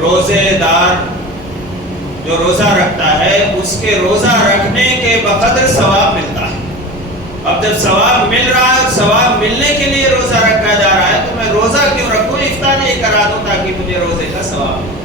روزے دار جو روزہ رکھتا ہے اس کے روزہ رکھنے کے بقدر ثواب ملتا ہے۔ اب جب ثواب مل رہا ہے، ثواب ملنے کے لیے روزہ رکھا جا رہا ہے، تو میں روزہ کیوں رکھوں، افطاری کرا دوں تاکہ مجھے روزے کا ثواب ملے۔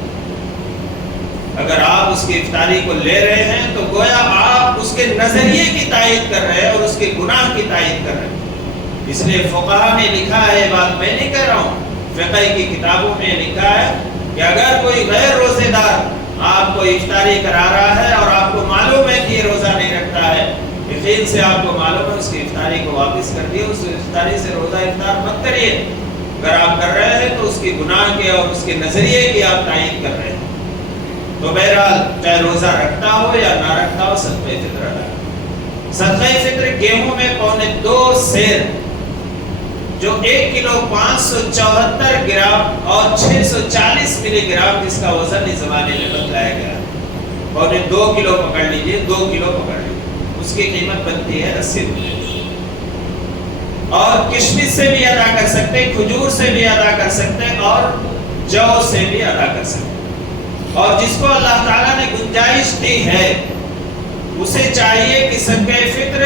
اگر آپ اس کی افطاری کو لے رہے ہیں تو گویا آپ اس کے نظریے کی تائید کر رہے ہیں اور اس کے گناہ کی تائید کر رہے ہیں۔ اس لیے فقہا نے لکھا ہے، بات میں نہیں کہہ رہا ہوں، فقہ کی کتابوں میں لکھا ہے کہ اگر کوئی غیر روزے دار آپ کو افطاری کرا رہا ہے اور آپ کو معلوم ہے کہ یہ روزہ نہیں رکھتا ہے، یقین سے آپ کو معلوم ہے، اس کی افطاری کو واپس کر دیے، اس افطاری سے روزہ افطار مت کریے۔ اگر آپ کر رہے ہیں تو اس کی گناہ کے اور اس کے نظریے کی آپ تائید کر رہے ہیں۔ تو بہرحال چاہے روزہ رکھتا ہو یا نہ رکھتا ہو، صدقہ فطر ادا کرے۔ صدقہ فطر گیہوں میں 2.25 سیر جو 1 کلو 574 گرام اور 640 ملی گرام جس کا وزن اس زمانے میں بتلایا گیا ہے، 2.25 کلو پکڑ لیجئے، 2 کلو پکڑ لیجئے، اس کی قیمت بنتی ہے 80 روپے۔ اور کشمش سے بھی ادا کر سکتے، کھجور سے بھی ادا کر سکتے، اور جو سے بھی ادا کر سکتے۔ اور جس کو اللہ تعالیٰ نے گنجائش دی ہے اسے چاہیے کہ صدقہ فطر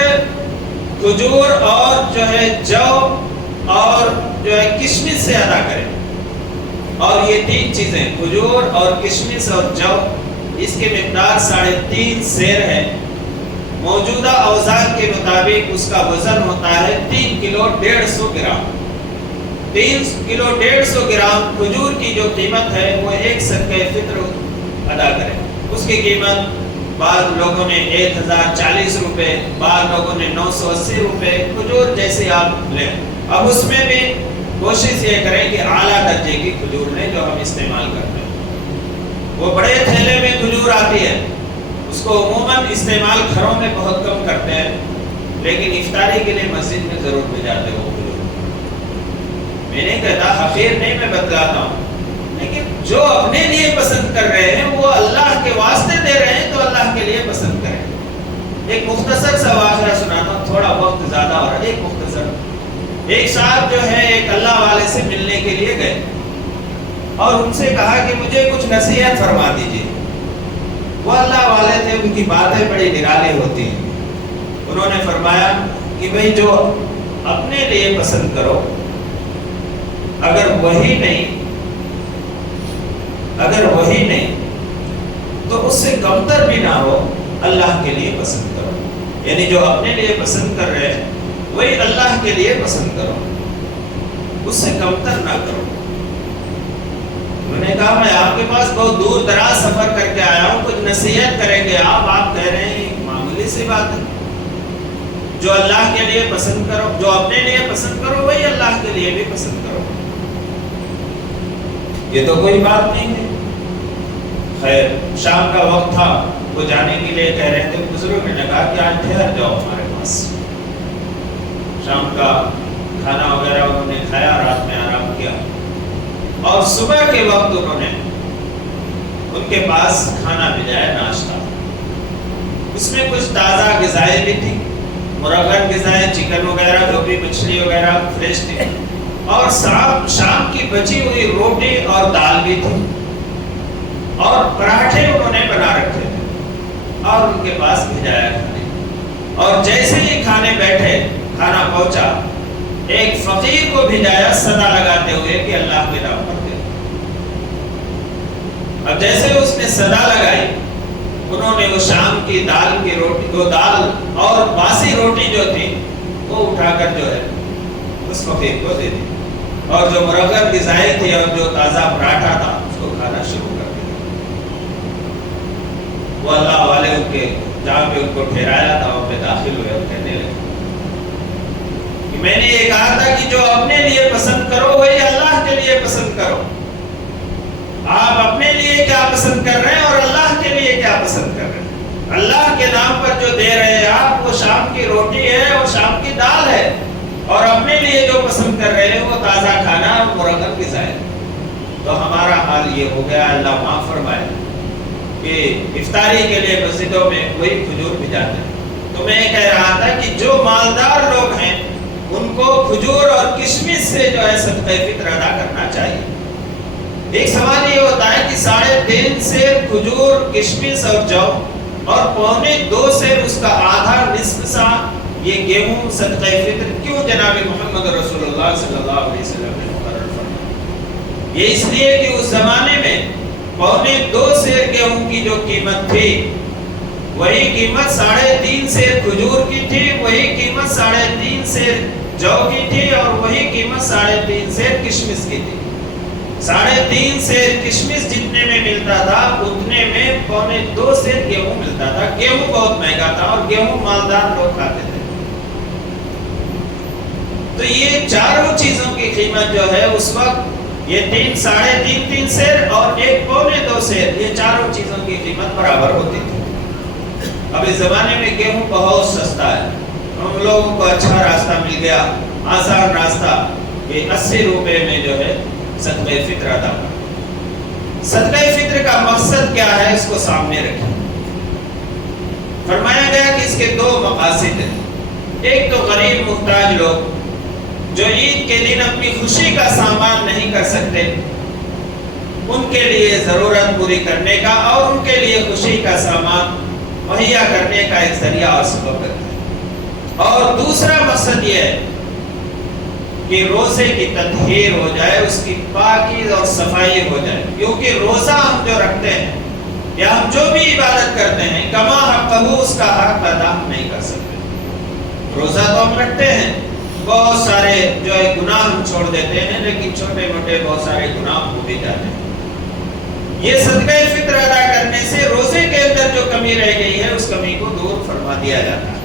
کھجور اور جو ہے جو اور جو ہے کشمش سے ادا کرے۔ اور یہ 3 چیزیں کھجور اور کشمش اور جو، اس کی مقدار 3.5 سیر ہے۔ موجودہ اوزان کے مطابق اس کا وزن ہوتا ہے 3 کلو 150 گرام۔ 3 کلو 150 گرام کھجور کی جو قیمت ہے وہ ایک صدقہ فطر ادا کرے۔ اس کی قیمت بعض لوگوں نے 1040 روپے، بعض لوگوں نے 980 روپے، کھجور جیسے آپ لیں۔ اب اس میں بھی کوشش یہ کریں کہ اعلیٰ درجے کی کھجور لیں جو ہم استعمال کرتے ہیں۔ وہ بڑے تھیلے میں کھجور آتی ہے، اس کو عموماً استعمال گھروں میں بہت کم کرتے ہیں، لیکن افطاری کے لیے مسجد میں ضرور بھیجاتے ہو۔ میں نہیں کہتا، حقیر نہیں، میں بتلاتا ہوں، لیکن جو اپنے لیے پسند کر رہے ہیں وہ اللہ کے واسطے دے رہے ہیں تو اللہ کے لیے پسند کریں۔ ایک مختصر سا واقعہ سناتا ہوں، تھوڑا وقت زیادہ ہو رہا ہے، ایک مختصر۔ ایک صاحب جو ہے ایک اللہ والے سے ملنے کے لیے گئے اور ان سے کہا کہ مجھے کچھ نصیحت فرما دیجیے۔ وہ اللہ والے تھے، ان کی باتیں بڑی نرالی ہوتی ہیں۔ انہوں نے فرمایا کہ بھئی جو اپنے لیے پسند کرو، اگر وہی نہیں تو اس سے کمتر بھی نہ ہو، اللہ کے لیے پسند کرو۔ یعنی جو اپنے لیے پسند کر رہے ہیں وہی اللہ کے لیے پسند کرو، اس سے کمتر نہ کرو۔ انہوں نے کہا میں آپ کے پاس بہت دور دراز سفر کر کے آیا ہوں، کچھ نصیحت کریں گے آپ کہہ رہے ہیں معمولی سی بات ہے، جو اللہ کے لیے پسند کرو، جو اپنے لیے پسند کرو وہی اللہ کے لیے بھی پسند کرو۔ یہ تو کوئی بات نہیں ہے۔ خیر، شام کا وقت تھا، وہ جانے کے لیے کہہ رہے تھے، بزرگ نے کہا کہ آج ٹھہر جاؤ ہمارے پاس، شام کا کھانا وغیرہ انہوں نے کھایا، رات میں آرام کیا، اور صبح کے وقت انہوں نے ان کے پاس کھانا بھیجایا، ناشتہ۔ اس میں کچھ تازہ غذائیں بھی تھی، مرغن غذائیں، چکن وغیرہ، جو بھی مچھلی وغیرہ فریش تھی، اور شام کی بچی ہوئی روٹی اور دال بھی تھی، اور پراٹھے انہوں نے بنا رکھے تھے اور ان کے پاس بھیجایا کھانے۔ اور جیسے ہی کھانے بیٹھے، کھانا پہنچا، ایک فقیر کو بھیجایا صدا لگاتے ہوئے کہ اللہ کے نام پر دے۔ اب جیسے اس نے صدا لگائی، انہوں نے وہ شام کی دال کی روٹی کو، دال اور باسی روٹی جو تھی وہ اٹھا کر جو ہے اس فقیر کو دے دی، اور جو مرغن غذائیں تھی اور جو تازہ پراٹھا تھا اس کو کھانا شروع کر دیا۔ وہ اللہ والے ان کے جہاں پہ ان کو ٹھہرایا تھا وہاں پہ داخل ہوئے اور کہنے لگے کہ میں نے یہ کہا تھا کہ جو اپنے لیے پسند کرو وہی اللہ کے لیے پسند کرو۔ آپ اپنے لیے کیا پسند کر رہے ہیں اور اللہ کے لیے کیا پسند کر رہے ہیں؟ اللہ کے نام پر جو دے رہے ہیں آپ، وہ شام کی روٹی ہے اور شام کی دال ہے، اور اپنے لیے جو پسند کر رہے ہیں وہ تازہ کھانا اور مرغن غذائیں۔ تو ہمارا حال یہ ہو گیا، اللہ معاف فرمائے، کہ افطاری کے لیے مسجدوں میں وہی کھجور بھی جاتے ہیں۔ تو میں یہ کہہ رہا تھا کہ جو مالدار لوگ ہیں ان کو کھجور اور کشمش سے جو ہے صدقہ فطر ادا کرنا چاہیے۔ ایک سوال یہ ہوتا ہے کہ 3.5 سیر کھجور، کشمش اور جو، اور 1.25 سیر اس کا آدھا نصف سا یہ گیہوں صدقہ فطر کیوں جناب محمد رسول اللہ صلی اللہ علیہ وسلم نے مقرر فرمایا؟ یہ اس لیے کہ اس زمانے میں 1.25 سیر گیہوں کی جو قیمت تھی وہی قیمت 3.5 سیر کھجور کی تھی، وہی قیمت 3.5 سیر جو کی تھی، اور وہی قیمت 3.5 سیر کشمش کی تھی۔ 3.5 سیر کشمش جتنے میں ملتا تھا اتنے میں 1.25 سیر گیہوں ملتا تھا۔ گیہوں بہت مہنگا تھا اور گیہوں مالدار لوگ کھاتے تھے۔ تو یہ چاروں چیزوں کی قیمت جو ہے اس وقت یہ 3.5 سیر اور 1.25 سیر، یہ چاروں چیزوں کی قیمت برابر ہوتی تھی۔ اب اس زمانے میں گیہوں بہت سستا ہے، ہم لوگوں کو اچھا راستہ مل گیا، آسان راستہ، کہ 80 روپے میں جو ہے صدقہ فطر ادا کریں۔ صدقہ فطر کا مقصد کیا ہے اس کو سامنے رکھیں۔ فرمایا گیا کہ اس کے 2 مقاصد ہیں۔ ایک تو غریب محتاج لوگ جو عید کے دن اپنی خوشی کا سامان نہیں کر سکتے، ان کے لیے ضرورت پوری کرنے کا اور ان کے لیے خوشی کا سامان مہیا کرنے کا ایک ذریعہ اور سبب ہے۔ اور دوسرا مقصد یہ ہے کہ روزے کی تطہیر ہو جائے، اس کی پاکی اور صفائی ہو جائے، کیونکہ روزہ ہم جو رکھتے ہیں یا ہم جو بھی عبادت کرتے ہیں کما حقہ، اس کا حق ادا ہم نہیں کر سکتے۔ روزہ تو ہم رکھتے ہیں، بہت سارے جو ہے گناہ ہم چھوڑ دیتے ہیں، لیکن چھوٹے موٹے بہت سارے گناہ ہو بھی جاتے ہیں۔ یہ صدقہ فطر ادا کرنے سے روزے کے اندر جو کمی رہ گئی ہے اس کمی کو دور فرما دیا جاتا ہے۔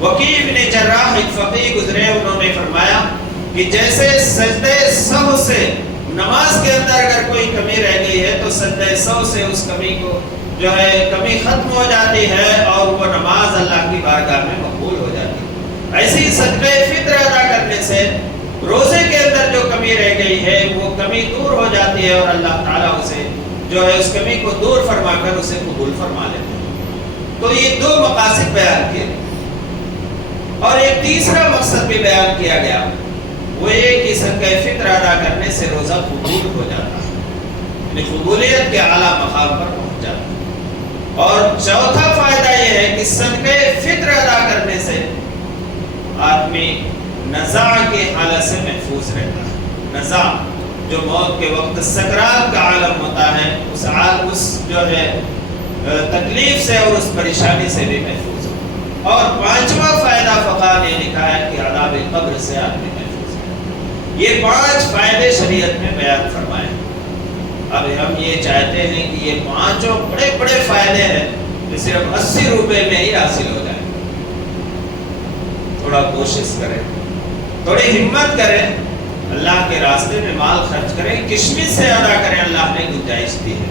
وکیع بن جراح ایک فقیہ گزرے، انہوں نے فرمایا کہ جیسے سجدہ سہو سے نماز کے اندر اگر کوئی کمی رہ گئی ہے تو سجدہ سہو سے اس کمی کو جو ہے کمی ختم ہو جاتی ہے اور وہ نماز اللہ کی بارگاہ میں مقبول ہو جاتی ہے۔ ایسی صدقہ فطر ادا کرنے سے روزے کے اندر جو کمی رہ گئی ہے وہ کمی دور ہو جاتی ہے اور اللہ تعالیٰ اسے جو ہے اس کمی کو دور فرما کر اسے قبول فرما لیتے ہیں۔ تو یہ 2 مقاصد بیان کیے، اور ایک تیسرا مقصد بھی بیان کیا گیا، وہ یہ کہ صدقہ فطر ادا کرنے سے روزہ قبول ہو جاتا ہے، یعنی قبولیت کے اعلیٰ مقام پر پہنچ جاتا ہے۔ اور چوتھا فائدہ یہ ہے کہ صدقہ فطر ادا کرنے سے آدمی نزاع کی حالت سے محفوظ رہتا ہے۔ نزاع جو موت کے وقت سکرات کا عالم ہوتا ہے، اس جو ہے تکلیف سے اور اس پریشانی سے بھی محفوظ ہو۔ اور 5واں فائدہ فقہ نے لکھا ہے کہ عذاب قبر سے آدمی محفوظ ہے۔ یہ 5 فائدے شریعت میں بیان فرمائے۔ اب ہم یہ چاہتے ہیں کہ یہ 5 بڑے بڑے فائدے ہیں جو صرف 80 روپے میں ہی حاصل ہو جائے۔ تھوڑا کوشش کریں، تھوڑی ہمت کریں، اللہ کے راستے میں مال خرچ کریں، کشمش سے ادا کریں، اللہ نے گنجائش دی ہے۔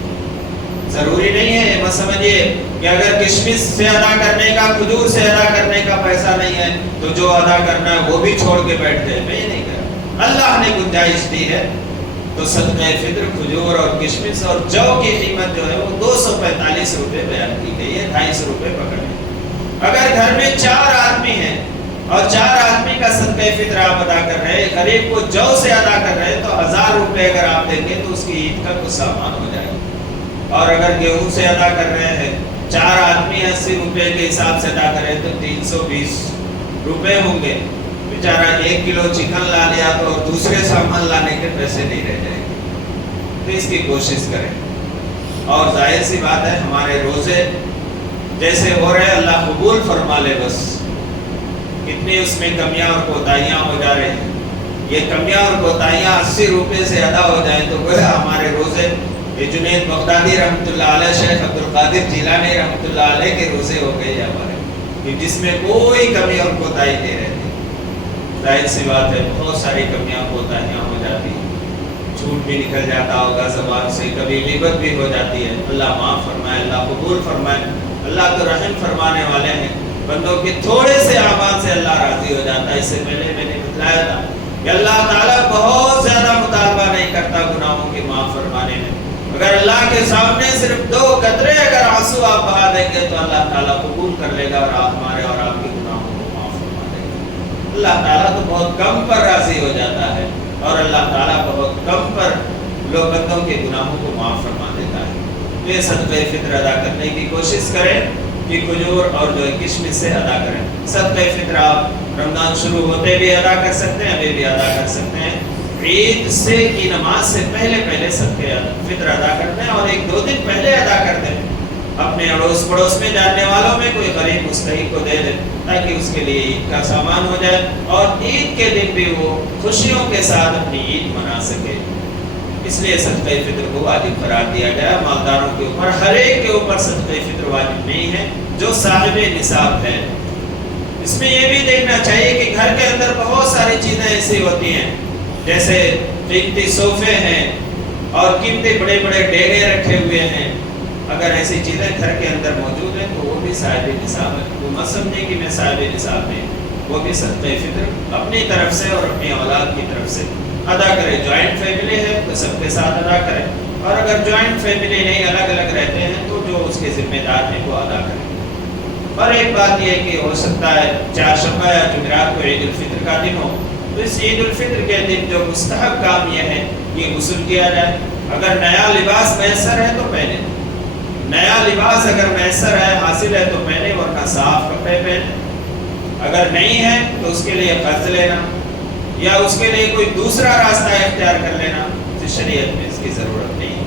ضروری نہیں ہے، مت سمجھیے کہ اگر کشمش سے ادا کرنے کا، کھجور سے ادا کرنے کا پیسہ نہیں ہے تو جو ادا کرنا ہے وہ بھی چھوڑ کے بیٹھ گئے. میں یہ نہیں کہہ رہا. اللہ نے گنجائش دی ہے تو صدقہ فطر کھجور اور کشمش اور جو کی قیمت جو ہے وہ 245 روپے بیان کی گئی ہے. 250 روپے پکڑے. اگر گھر میں 4 آدمی ہیں اور 4 آدمی کا صدقہ فطر آپ ادا کر رہے ہیں، غریب کو جو سے ادا کر رہے ہیں تو 1000 روپے اگر آپ دیں گے تو اس کی عید کا کچھ سامان ہو جائے گا. اور اگر گیہوں سے ادا کر رہے ہیں، 4 آدمی 80 روپے کے حساب سے ادا کریں تو 320 روپے ہوں گے. بیچارہ 1 کلو چکن لا لیا تو اور دوسرے سامان لانے کے پیسے نہیں رہ جائیں گے. تو اس کی کوشش کریں. اور ظاہر سی بات ہے ہمارے روزے جیسے ہو رہے اللہ قبول فرما لے. بس کتنی اس میں کمیاں اور کوتاہیاں ہو جا رہے ہیں. یہ کمیاں اور کوتاہیاں 80 روپے سے ادا ہو جائیں تو گویا ہمارے روزے یہ جنید بغدادی رحمۃ اللہ علیہ، شیخ عبد القادر جیلانی رحمۃ اللہ علیہ کے روزے ہو گئے ہمارے، کہ جس میں کوئی کمی اور کوتاہی نہیں رہتی. ظاہر سی بات ہے بہت ساری کمیاں کوتاہیاں ہو جاتی ہیں. جھوٹ بھی نکل جاتا ہوگا زبان سے، کبھی غیبت بھی ہو جاتی ہے. اللہ معاف فرمائے، اللہ قبول فرمائے. اللہ تو رحم فرمانے والے ہیں. بندوں کے تھوڑے سے اعمال سے اللہ راضی ہو جاتا ہے. اس سے پہلے میں نے بتلایا تھا کہ اللہ تعالیٰ بہت زیادہ مطالبہ نہیں کرتا گناہوں کے معاف فرمانے میں. اگر اللہ کے سامنے صرف 2 قطرے اگر آنسو آپ بہا دیں گے تو اللہ تعالیٰ قبول کر لے گا اور ہمارے اور آپ کے گناہوں کو معاف فرما دے گا. اللہ تعالیٰ تو بہت کم پر راضی ہو جاتا ہے اور اللہ تعالیٰ بہت کم پر لوگ بندوں کے گناہوں کو معاف فرما دیتا ہے. تو یہ صدقہ فطر ادا کرنے کی کوشش کریں کہ کھجور اور جو کشمش سے ادا کریں. صدقہ فطر آپ رمضان شروع ہوتے بھی ادا کر سکتے ہیں، ابھی بھی ادا کر سکتے ہیں. عید سے کی نماز سے پہلے صدقہ فطر ادا کرتے ہیں اور 1-2 دن پہلے ادا کرتے ہیں. اپنے اڑوس پڑوس میں جاننے والوں میں کوئی غریب مستحق کو دے دیں تاکہ اس کے لیے عید کا سامان ہو جائے اور عید کے دن بھی وہ خوشیوں کے ساتھ اپنی عید منا سکے. اس لیے صدقہ فطر کو واجب قرار دیا گیا. مالداروں کے اوپر، ہر ایک کے اوپر صدقہ فطر واجب نہیں ہے جو صاحب نصاب ہے. اس میں یہ بھی دیکھنا چاہیے کہ گھر کے اندر بہت ساری چیزیں ایسی ہوتی ہیں جیسے قیمتی صوفے ہیں اور قیمتی بڑے بڑے ڈیرے رکھے ہوئے ہیں. اگر ایسی چیزیں گھر کے اندر موجود ہیں تو وہ بھی صاحب نصاب ہے. وہ مت سمجھے کہ میں صاحب نصاب نہیں، وہ بھی صدقہ فطر اپنی طرف سے اور اپنی اولاد کی طرف سے ادا کرے. جوائنٹ فیملی ہے تو سب کے ساتھ ادا کرے، اور اگر جوائنٹ فیملی نہیں، الگ الگ رہتے ہیں تو جو اس کے ذمہ دار ہیں وہ ادا کریں. اور ایک بات یہ کہ ہو سکتا ہے چہارشنبہ یا جمعرات کو عید الفطر کا دن ہو تو اس عید الفطر کے دن جو مستحب کام یہ ہے یہ غسل کیا جائے. اگر نیا لباس میسر ہے تو پہنے، نیا لباس اگر میسر ہے، حاصل ہے تو پہنے، ورنہ صاف کپڑے پہنے. اگر نہیں ہے تو اس کے لیے قرض لینا یا اس کے لیے کوئی دوسرا راستہ اختیار کر لینا. شریعت میں اس کی ضرورت نہیں ہے.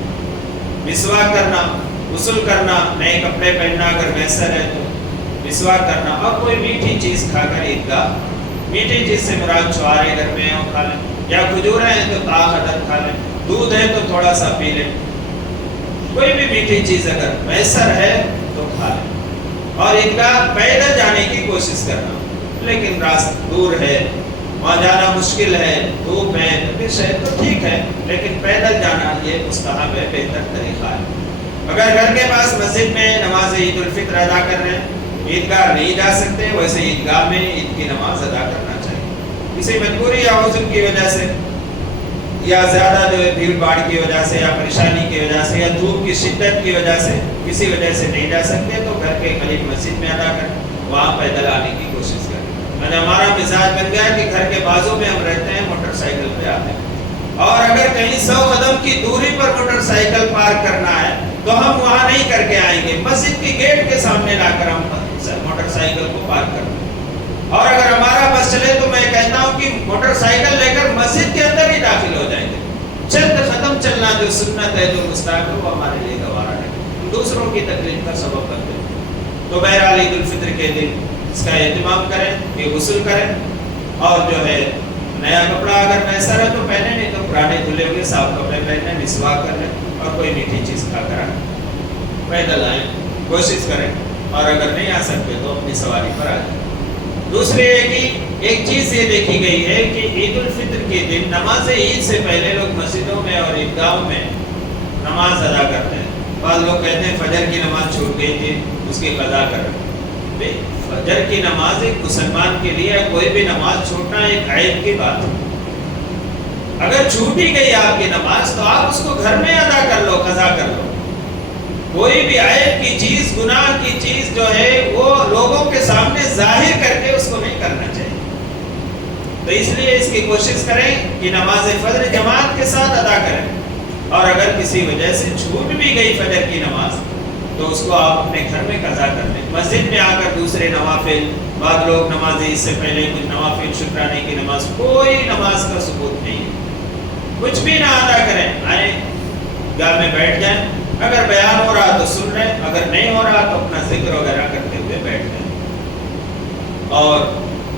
مسواک کرنا، غسل کرنا، نئے کپڑے پہننا اگر میسر ہے تو مسواک کرنا، اور کوئی میٹھی چیز کھا کر عیدگاہ، میٹھی چیز سے مراد چھوارے گھر میں ہوں کھا لیں، یا کھجور ہیں تو تاخ عدد کھا لیں، دودھ ہے تو تھوڑا سا پی لیں. کوئی بھی میٹھی چیز اگر میسر ہے تو کھا لیں. اور عیدگاہ پیدل جانے کی کوشش کرنا، لیکن راستہ دور ہے، وہاں جانا مشکل ہے، دھوپ ہے، تپش ہے تو ٹھیک ہے، لیکن پیدل جانا یہ مستحب ہے، بہتر طریقہ ہے. اگر گھر کے پاس مسجد میں نماز عید الفطر ادا کر رہے ہیں، عیدگاہ نہیں جا سکتے، ویسے عیدگاہ میں عید کی نماز ادا کرنا چاہیے. کسی مجبوری یا عذر کی وجہ سے یا زیادہ جو ہے بھیڑ بھاڑ کی وجہ سے یا پریشانی کی وجہ سے یا دھوپ کی شدت کی وجہ سے کسی وجہ سے نہیں جا سکتے تو گھر کے قریب مسجد میں ادا کریں، وہاں پیدل آنے کی کوشش کریں. ہمارا مزاج بن گیا کہ گھر کے بازو میں ہم رہتے ہیں، موٹر سائیکل پہ آتے ہیں، اور اگر کہیں 100 قدم کی دوری پر موٹر سائیکل پارک کرنا ہے تو ہم وہاں نہیں کر کے آئیں گے، مسجد کی گیٹ کے سامنے لا کر ہم موٹر سائیکل کو پارک کرتے ہیں. اور اگر ہمارا بس چلے تو میں کہتا ہوں کہ موٹر سائیکل لے کر مسجد کے اندر ہی داخل ہو جائیں گے. چند قدم چلنا جو سنت ہے، جو مستحب ہے، وہ ہمارے لیے گوارا ہے، دوسروں کی تکلیف کا سبب بنتے ہیں. تو بہرحال عید الفطر کے دن اس کا اہتمام کریں کہ غسل کریں، اور جو ہے نیا کپڑا اگر میسر ہے تو پہنے، نہیں تو پرانے دھلے ہوئے صاف کپڑے پہنے، مسواک کر لیں اور کوئی میٹھی چیز کھا کر آئیں، پیدل آئیں، کوشش کریں. اور اگر نہیں آ سکتے تو اپنی سواری پر آ جائیں. دوسری ایک چیز یہ دیکھی گئی ہے کہ عید الفطر کے دن نماز عید سے پہلے لوگ مسجدوں میں اور عیدگاہوں میں نماز ادا کرتے ہیں. بعض لوگ کہتے ہیں فجر کی نماز چھوٹ گئی تھی اس کی قضا کر رہے. فجر کی نماز ایک مسلمان کے لیے کوئی بھی نماز چھوٹنا ایک عیب کی بات ہے. اگر چھوٹی گئی آپ کی نماز تو آپ اس کو گھر میں ادا کر لو, قضا کر لو. کوئی بھی عیب کی چیز, گناہ کی چیز جو ہے وہ لوگوں کے سامنے ظاہر کر کے اس کو نہیں کرنا چاہیے. تو اس لیے اس کی کوشش کریں کہ نماز فجر جماعت کے ساتھ ادا کریں. اور اگر کسی وجہ سے چھوٹ بھی گئی فجر کی نماز تو اس کو آپ اپنے گھر میں قضا کر لیں. مسجد میں آ کر دوسرے نوافل, بعض لوگ نماز عید سے پہلے کچھ نوافل, شکرانے کی نماز, کوئی نماز کا ثبوت نہیں ہے. کچھ بھی نہ ادا کریں, آئیں گھر میں بیٹھ جائیں. اگر بیان ہو رہا تو سن رہے, اگر نہیں ہو رہا تو اپنا ذکر وغیرہ کرتے ہوئے بیٹھ جائیں. اور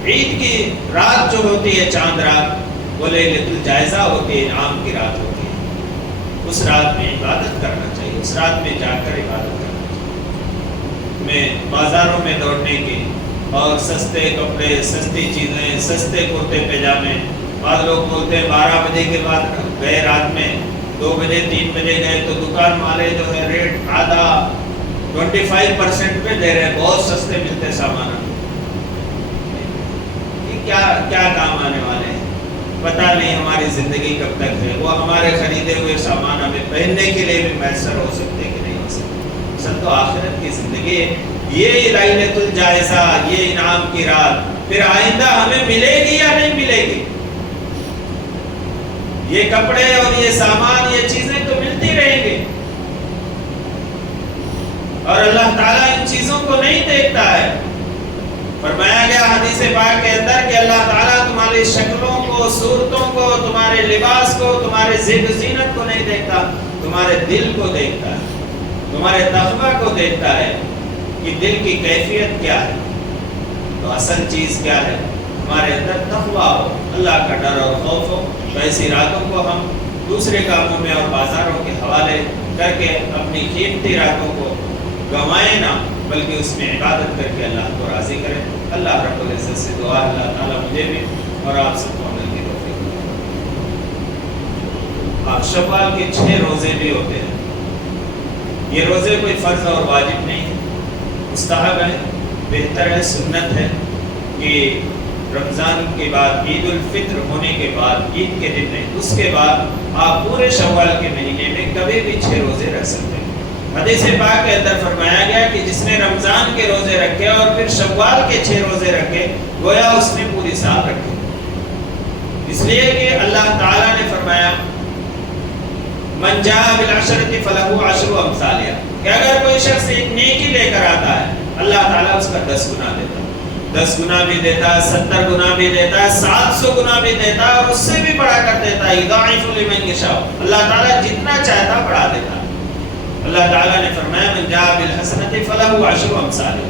عید کی رات جو ہوتی ہے, چاند رات, وہ لیلۃ الجائزہ ہوتی ہے, انعام کی رات ہوتی ہے. اس رات میں عبادت کرنا چاہیے, اس رات میں جا کر عبادت کرنا چاہیے. میں بازاروں میں دوڑنے کی اور سستے کپڑے, سستی چیزیں, سستے کرتے پاجامے, بعض لوگ بولتے ہیں 12 بجے کے بعد گئے, رات میں 2 بجے 3 بجے گئے تو دکان والے جو ہے ریٹ آدھا 25% پہ دے رہے ہیں, بہت سستے ملتے سامان. کیا کام آنے والے ہیں پتہ نہیں, ہماری زندگی کب تک ہے. وہ ہمارے خریدے ہوئے سامان ہمیں پہننے کے لیے بھی میسر ہو سکتے کہ نہیں ہو سکتے. اصل تو آخرت کی زندگی ہے. یہ لیلۃ الجائزہ, یہ انعام کی رات پھر آئندہ ہمیں ملے گی یا نہیں ملے گی. یہ کپڑے اور یہ سامان, یہ چیزیں تو ملتی رہیں گی, اور اللہ تعالیٰ ان چیزوں کو نہیں دیکھتا ہے. فرمایا گیا حدیث پاک کے اندر کہ اللہ تعالیٰ تمہاری شکلوں کو, صورتوں کو, تمہارے لباس کو, تمہارے زیب و زینت کو نہیں دیکھتا, تمہارے دل کو دیکھتا ہے, تمہارے تقویٰ کو دیکھتا ہے کہ دل کی کیفیت کیا ہے. تو اصل چیز کیا ہے, ہمارے اندر تقویٰ ہو, اللہ کا ڈر اور خوف ہو. تو ایسی راتوں کو ہم دوسرے کاموں میں اور بازاروں کے حوالے کر کے اپنی قیمتی راتوں کو گنوائیں نہ, بلکہ اس میں عبادت کر کے اللہ کو راضی کریں. اللہ رب العزت سے دعا, اللہ تعالیٰ مجھے بھی اور آپ سب کو عمل کی توفیق دے. شوال کے 6 روزے بھی ہوتے ہیں. یہ روزے کوئی فرض اور واجب نہیں ہے, مستحب ہے, بہتر ہے, سنت ہے کہ رمضان کے بعد, عید الفطر ہونے کے بعد, عید کے دن میں, اس کے بعد آپ پورے شوال کے مہینے میں کبھی بھی 6 روزے رکھ سکتے ہیں. حدیث پاک کے اندر فرمایا گیا کہ جس نے رمضان کے روزے رکھے اور پھر شوال کے 6 روزے رکھے, گویا اس نے پوری سال رکھے. اس لیے کہ اللہ تعالیٰ نے فرمایا من جاء بالعشرۃ فلہ عشر امثالها, کہ اگر کوئی شخص ایک نیکی لے کر آتا ہے, اللہ تعالیٰ اس کا 10 گنا دیتا ہے. 10 گنا بھی دیتا ہے, 70 گنا بھی دیتا ہے, 700 گنا بھی دیتا ہے, اور اس سے بھی بڑا کر دیتا ہے. یضاعف لمن یشاء, اللہ تعالیٰ جتنا چاہتا بڑھا دیتا ہے. اللہ تعالیٰ نے فرمایا من جاء بالحسنۃ فلہ عشر امثالها.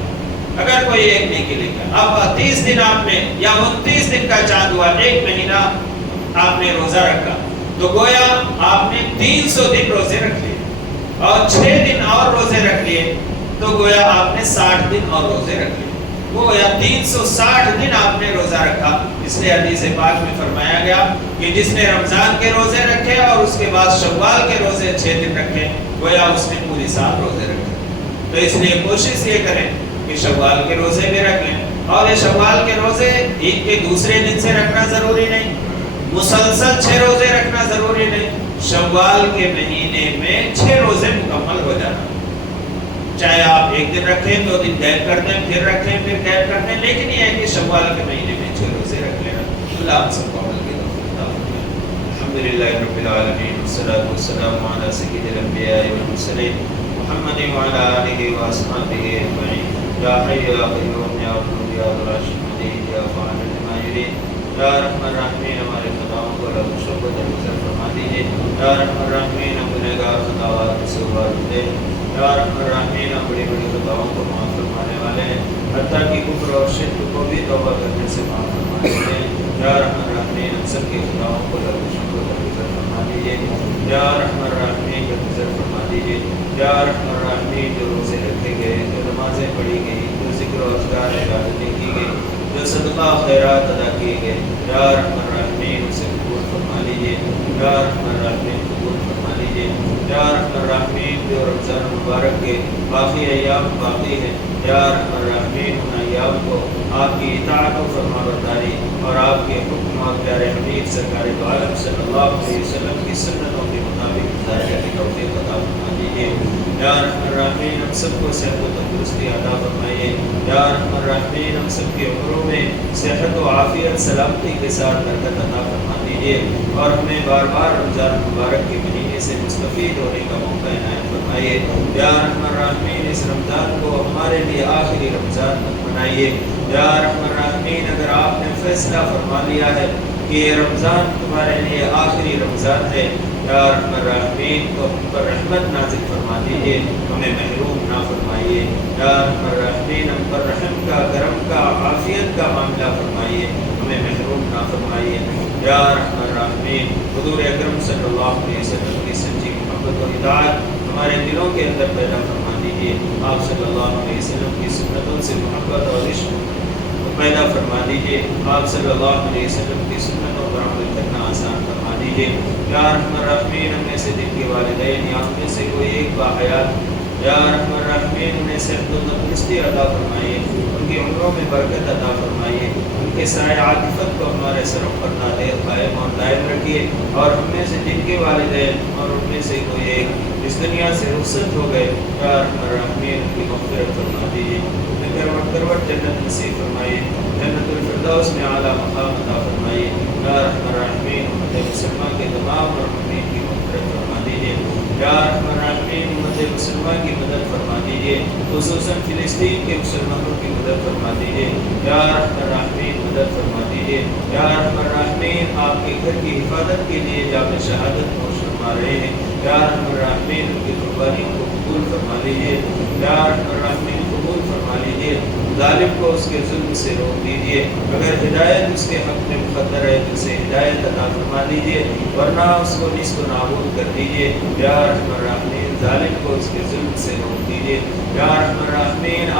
اگر کوئی ایک نیکی لے کر, اب 30 دن آپ نے یا 29 دن کا چاند ہوا, ایک مہینہ آپ نے روزہ رکھا, تو گویا آپ نے 300 دن روزے رکھ لیے, اور 6 دن اور روزے رکھ لیے, تو گویا آپ نے 60 دن اور روزے رکھ لیے. وہ گویا 360 دن آپ نے روزہ رکھا. اس لیے حدیث پاک میں فرمایا گیا کہ جس نے رمضان کے روزے رکھے اور اس کے بعد شوال کے روزے 6 دن رکھے, گویا اس نے پوری سال روزے رکھے. تو اس لیے کوشش یہ کریں کہ شوال کے روزے بھی رکھ لیں, اور یہ شوال کے روزے عید کے دوسرے دن سے رکھنا ضروری نہیں, مسلسل 6 روزے رکھنا ضروری نہیں. شوال کے مہینے میں 6 روزے مکمل ہو جانا, چاہے آپ ایک دن رکھیں, 2 دن گیپ کر دیں, پھر رکھیں, پھر گیپ کر دیں, لیکن یہ ہے کہ شوال کے مہینے میں 6 روزے رکھ لینا. اللہ آپ سب کو عمل کی توفیق عطا فرمائے. الحمدللہ رب العالمین, والصلاۃ والسلام علی سید الانبیاء والمرسلین محمد وعلی آلہ واصحابہ اجمعین. یا حی یا قیوم یا ودود یا ذو العرش المجید یا فاعل لما یرید. یا رحمن الرحمین, ہمارے خطاؤں کو بخشو و درگزر فرما دیجیے. یا رحمن الرحمین, ہم گنہگار خطاوار سے عبادت دے. یا رحمن الرحمین, ہم بڑی بڑی خطاؤں کو معاف فرمانے والے ہیں, حتیٰ کہ کفر اور شرک کو بھی توبہ کرنے سے معاف فرمانے والے ہیں. یا رحمن الرحمین, ہم سب کی خطاؤں کو درگزر فرما دیجیے. یا رحمن الرحمین, درگزر فرما دیجیے. یا رحمن الرحمین, جو روزے رکھے گئے, جو نمازیں پڑھی گئی, جو ذکر و اذکار عبادتیں کی گئی, جو صدقہ و خیرات ادا کیے گئے, یا رحمن الرحمین اسے قبول فرما لیجیے. یا رحمن الرحمین قبول فرما لیجیے. یا ارحم الراحمین جو رمضان مبارک کے باقی ایام باقی ہیں، یا ارحم الراحمین ان ایام کو آپ کی اطاعت و فرما برداری اور آپ کے حکم اور پیارے حبیب سرکار دو عالم صلی اللہ علیہ وسلم کی سنتوں کے مطابق گزارنے کی توفیق عطا فرما دیجیے۔ یا ارحم الراحمین ہم سب کو صحت و تندرستی عطا فرمائیے۔ یا ارحم الراحمین ہم سب کے عمروں میں صحت و عافیت سلامتی کے ساتھ برکت عطا فرما دیجیے اور ہمیں بار بار رمضان مبارک کے مہینے سے مستفید ہونے کا موقع عنایت فرمائیے۔ یا ارحم الراحمین اس رمضان کو ہمارے لیے آخری رمضان بنائیے۔ یا ارحم الراحمین اگر آپ نے فیصلہ فرما لیا ہے کہ یہ رمضان تمہارے لیے آخری رمضان ہے، یا ارحم الراحمین تو ہم پر رحمت نازل فرما دیجیے، ہمیں محروم نہ فرمائیے۔ یا ارحم الراحمین ہم پر رحم کا، کرم کا، عافیت کا معاملہ فرمائیے، ہمیں محروم نہ فرمائیے۔ یا ارحم الراحمین حضور اکرم صلی اللہ علیہ وسلم کی سچی محبت و اطاعت ہمارے دلوں کے اندر پیدا فرما دیجیے۔ آپ صلی اللہ علیہ وسلم کی سنتوں سے محبت اور عشق پیدا فرما دیجیے۔ آپ صلی اللہ علیہ وسلم کی سنتوں پر عمل کرنا آسان فرما دیجیے۔ یا ارحم الراحمین ہم میں سے جن کے والدین یا ہم میں سے کوئی ایک باحیات، یا ارحم الراحمین انہیں صحت و تندرستی عطا فرمائیے، ان کی عمروں میں برکت عطا فرمائیے، ان کے سائے عاطفت کو ہمارے سروں پر نادر قائم اور دائم رکھیے، اور ہم میں سے جن کے والدین اور ان میں سے کوئی ایک اس دنیا سے رخصت ہو گئے، یا ارحم الراحمین ان کی مغفرت فرما دیجیے، انہیں کروٹ کروٹ جنت نصیب فرمائیے، جنت الفردوس میں اعلیٰ مقام عطا فرمائیے۔ یا ارحم الراحمین امت مسلمہ کے تمام مرحومین کی مغفرت فرما دیجیے۔ یا ارحم الراحمین امت مسلمہ کی مدد فرما دیجیے، خصوصاً فلسطین کے مسلمانوں کی مدد فرما دیجیے۔ یا ارحم الراحمین مدد فرما دیجیے۔ یا ارحم الراحمین آپ کے گھر کی حفاظت کے لیے جام شہادت نوش فرما رہے ہیں، یا ارحم الراحمین ان کی قربانیوں کو قبول فرما لیجیے۔ یا ارحم الراحمین قبول فرما لیجیے، ظالم کو اس کے ظلم سے روک دیجیے، اگر ہدایت اس کے حق میں مقدر ہے تو اسے ہدایت عطا فرما دیجیے، ورنہ اس کو نیست و نابود کر دیجیے۔ یا ارحم الراحمین ظالم کو اس کے ظلم سے روک دیجیے۔ یا ارحم الراحمین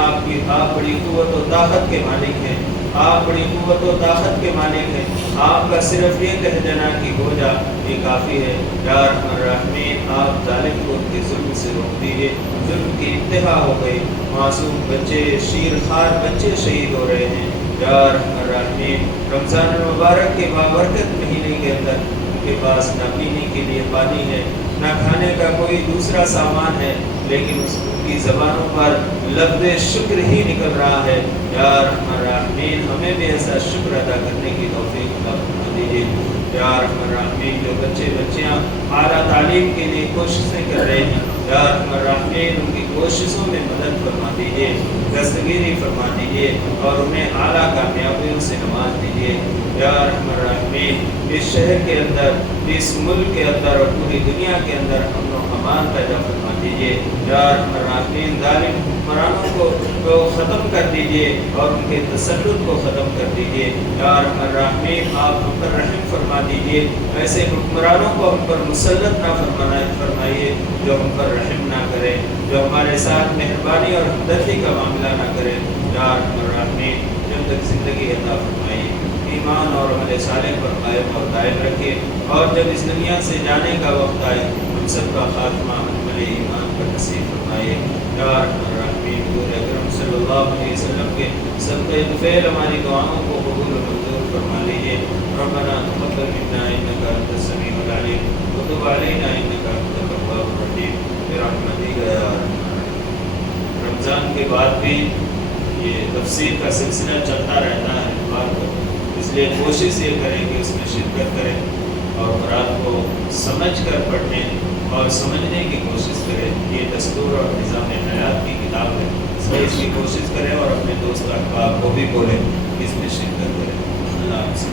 آپ بڑی قوت و طاقت کے مالک ہیں، آپ بڑی قوت و طاقت کے مالک ہیں، آپ کا صرف یہ کہہ دینا کہ ہو جا یہ کافی ہے۔ یا ارحم الراحمین آپ ظالم کو ان کے ظلم سے روک دیجیے، ظلم کی انتہا ہو گئی، معصوم بچے، شیر خوار بچے شہید ہو رہے ہیں۔ یا ارحم الراحمین رمضان المبارک کے بابرکت مہینے کے اندر ان کے پاس نہ پینے کے لیے پانی ہے، نہ کھانے کا کوئی دوسرا سامان ہے، لیکن اس کی زبانوں پر لفظ شکر ہی نکل رہا ہے۔ یا ارحم الراحمین ہمیں بھی ایسا شکر ادا کرنے کی توفیق عطا فرما دیجیے۔ یا ارحم الراحمین جو بچے بچیاں اعلیٰ تعلیم کے لیے کوششیں کر رہے ہیں، یا ارحم الراحمین ان کی کوششوں میں مدد فرما دیجیے، دستگیری فرما دیجیے اور انہیں اعلیٰ کامیابیوں سے نواز دیجیے۔ یا ارحم الراحمین اس شہر کے اندر، اس ملک کے اندر اور پوری دنیا کے اندر امن و امان پیدا فرما دیجیے۔ یا ارحم الراحمین ظالم حکمرانوں کو ختم کر دیجیے اور ان کے تسلط کو ختم کر دیجیے۔ یا ارحم الراحمین آپ ہم پر رحم فرما دیجیے، ایسے حکمرانوں کو ہم پر مسلط نہ فرمائیے جو ہم پر رحم نہ کرے، جو ہمارے ساتھ مہربانی اور ہمدردی کا معاملہ نہ کرے۔ یا ارحم الراحمین جب تک زندگی عطا فرمائیے، ایمان اور عمل صالح پر قائم اور دائم رکھیے، اور جب اس دنیا سے جانے کا وقت آئے ہم سب کا خاتمہ عمل ایمان پر نصیب فرمائیے۔ یا ارحم الراحمین حضور اکرم صلی اللہ علیہ وسلم کے صدقہ طفیل ہماری دعاؤں کو قبول و منظور فرما لیجیے۔ ربنا تقبل منا انک انت السمیع العلیم وتب علینا انک انت التواب الرحیم برحمتک یا ارحم الراحمین۔ رمضان کے بعد بھی یہ تفسیر کا سلسلہ چلتا رہتا ہے بات کو، اس لیے کوشش یہ کریں کہ اس میں شرکت کریں اور قرآن کو سمجھ کر پڑھنے اور سمجھنے کی کوشش کریں۔ یہ دستور اور نظام حیات کی کتاب ہے، اس لیے اس کی کوشش کریں اور اپنے دوست احباب کو بھی بولیں اس میں شرکت کریں۔ اللہ حافظ۔